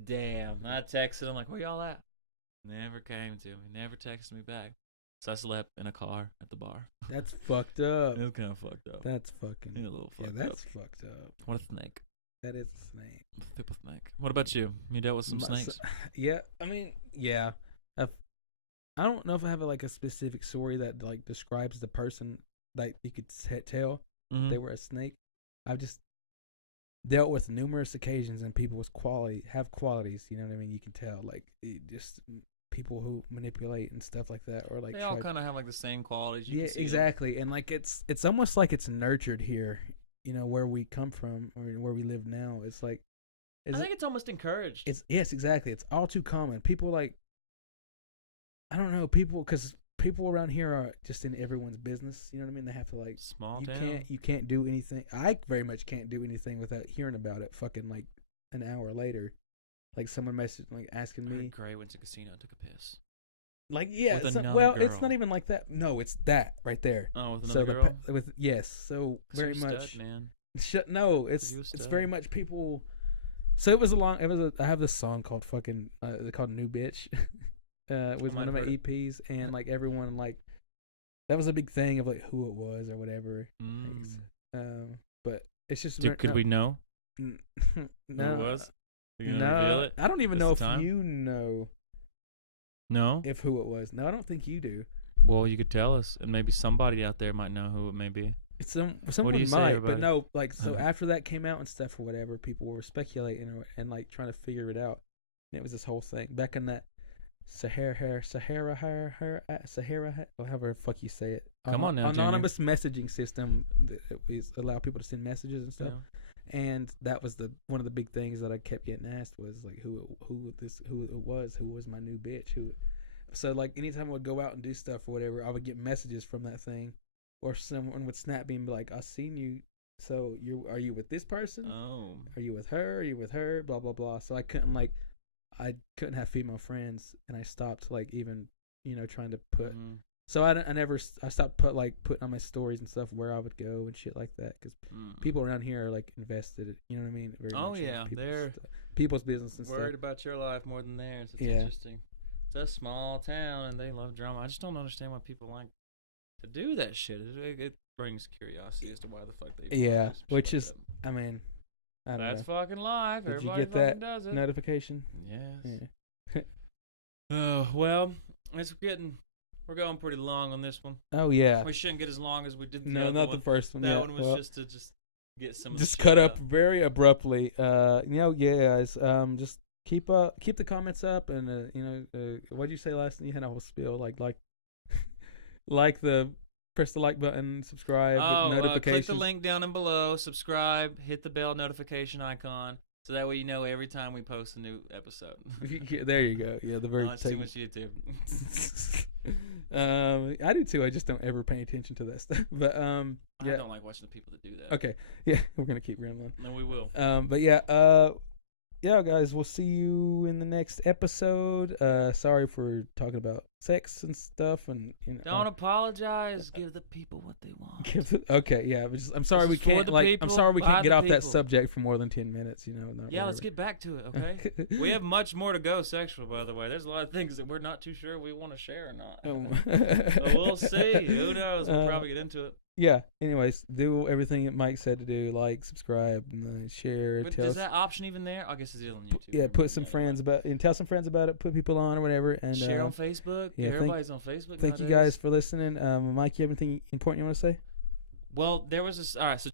Damn. I texted him like, where y'all at? Never came to me. Never texted me back. So I slept in a car at the bar. That's fucked up. It was kind of fucked up. That's fucking. A little fucked up. Yeah, that's fucked up. What a snake. That is a snake. Stupid snake. What about you? You dealt with some snakes? Yeah, I mean, yeah. I don't know if I have a specific story that like describes the person that you could tell they were a snake. I've just dealt with numerous occasions, and people with have qualities. You know what I mean? You can tell, like, just people who manipulate and stuff like that, or like they all kind of have like the same qualities. Yeah, exactly. And like it's almost like it's nurtured here. Where we come from or where we live now. It's like, I think it's almost encouraged. Yes, exactly. It's all too common. People I don't know, because people around here are just in everyone's business. You know what I mean? They have to small town. You can't do anything. I very much can't do anything without hearing about it. Fucking like an hour later, like someone messaged asking me. Grae went to casino, took a piss. Like yeah, it's not even like that. No, it's that right there. Oh, with another girl. So very much. Stud, man. No, it's very much people. So it was I have this song called fucking called New Bitch. Was one of my EPs, and like everyone that was a big thing of like who it was or whatever. But it's just could we know? No, who it was? Are you no, gonna reveal it? I don't even know if you know. No? If who it was. No, I don't think you do. Well, you could tell us, and maybe somebody out there might know who it may be. Someone might, but no, so after that came out and stuff or whatever, people were speculating and like trying to figure it out. And it was this whole thing back in that Sahara, or however the fuck you say it. Come on now, anonymous messaging system that we allow people to send messages and stuff. Yeah. And that was one of the big things that I kept getting asked was like who was my new bitch. So like anytime I would go out and do stuff or whatever, I would get messages from that thing, or someone would snap me and be like, "I seen you. So are you with this person? Oh, are you with her? Are you with her? Blah blah blah." So I couldn't have female friends, and I stopped even trying to put. Mm-hmm. So I stopped putting on my stories and stuff where I would go and shit like that, because people around here are invested. You know what I mean? Very much yeah, they're people's business and worried stuff. about your life more than theirs. It's interesting. It's a small town, and they love drama. I just don't understand why people like to do that shit. It brings curiosity as to why the fuck they. Yeah, which is, I mean, I don't That's know. fucking live. Did Everybody you get fucking that does it. notification? Yes. Yeah. Oh well, we're going pretty long on this one. Oh yeah. We shouldn't get as long as we did. The first one. That yeah. one was well, just to get some. Of just the cut shit up out. very abruptly. Guys. Just keep the comments up, and what'd you say last time? You had a whole spiel like the press the like button, subscribe, notifications. Click the link down and below, subscribe, hit the bell notification icon, so that way you know every time we post a new episode. There you go. Yeah, the very. That's too much YouTube. I do too. I just don't ever pay attention to that stuff. But I don't like watching the people that do that. Okay. Yeah, we're gonna keep rambling. No, we will. But yeah, guys, we'll see you in the next episode. Sorry for talking about sex and stuff, and don't apologize. Give the people what they want. Okay, yeah. I'm sorry we can't I'm sorry we can't get off that subject for more than 10 minutes. Yeah, let's get back to it. Okay. We have much more to go. Sexual, by the way. There's a lot of things that we're not too sure we want to share or not. But we'll see. Who knows? We'll probably get into it. Yeah. Anyways, do everything that Mike said to do. Like, subscribe, and share. But is that option even there? I guess it's on YouTube. Yeah, put some friends tell some friends about it. Put people on or whatever, and share on Facebook. Yeah, everybody's on Facebook. Thank you guys for listening. Mike, you have anything important you want to say? Well, there was this. All right, so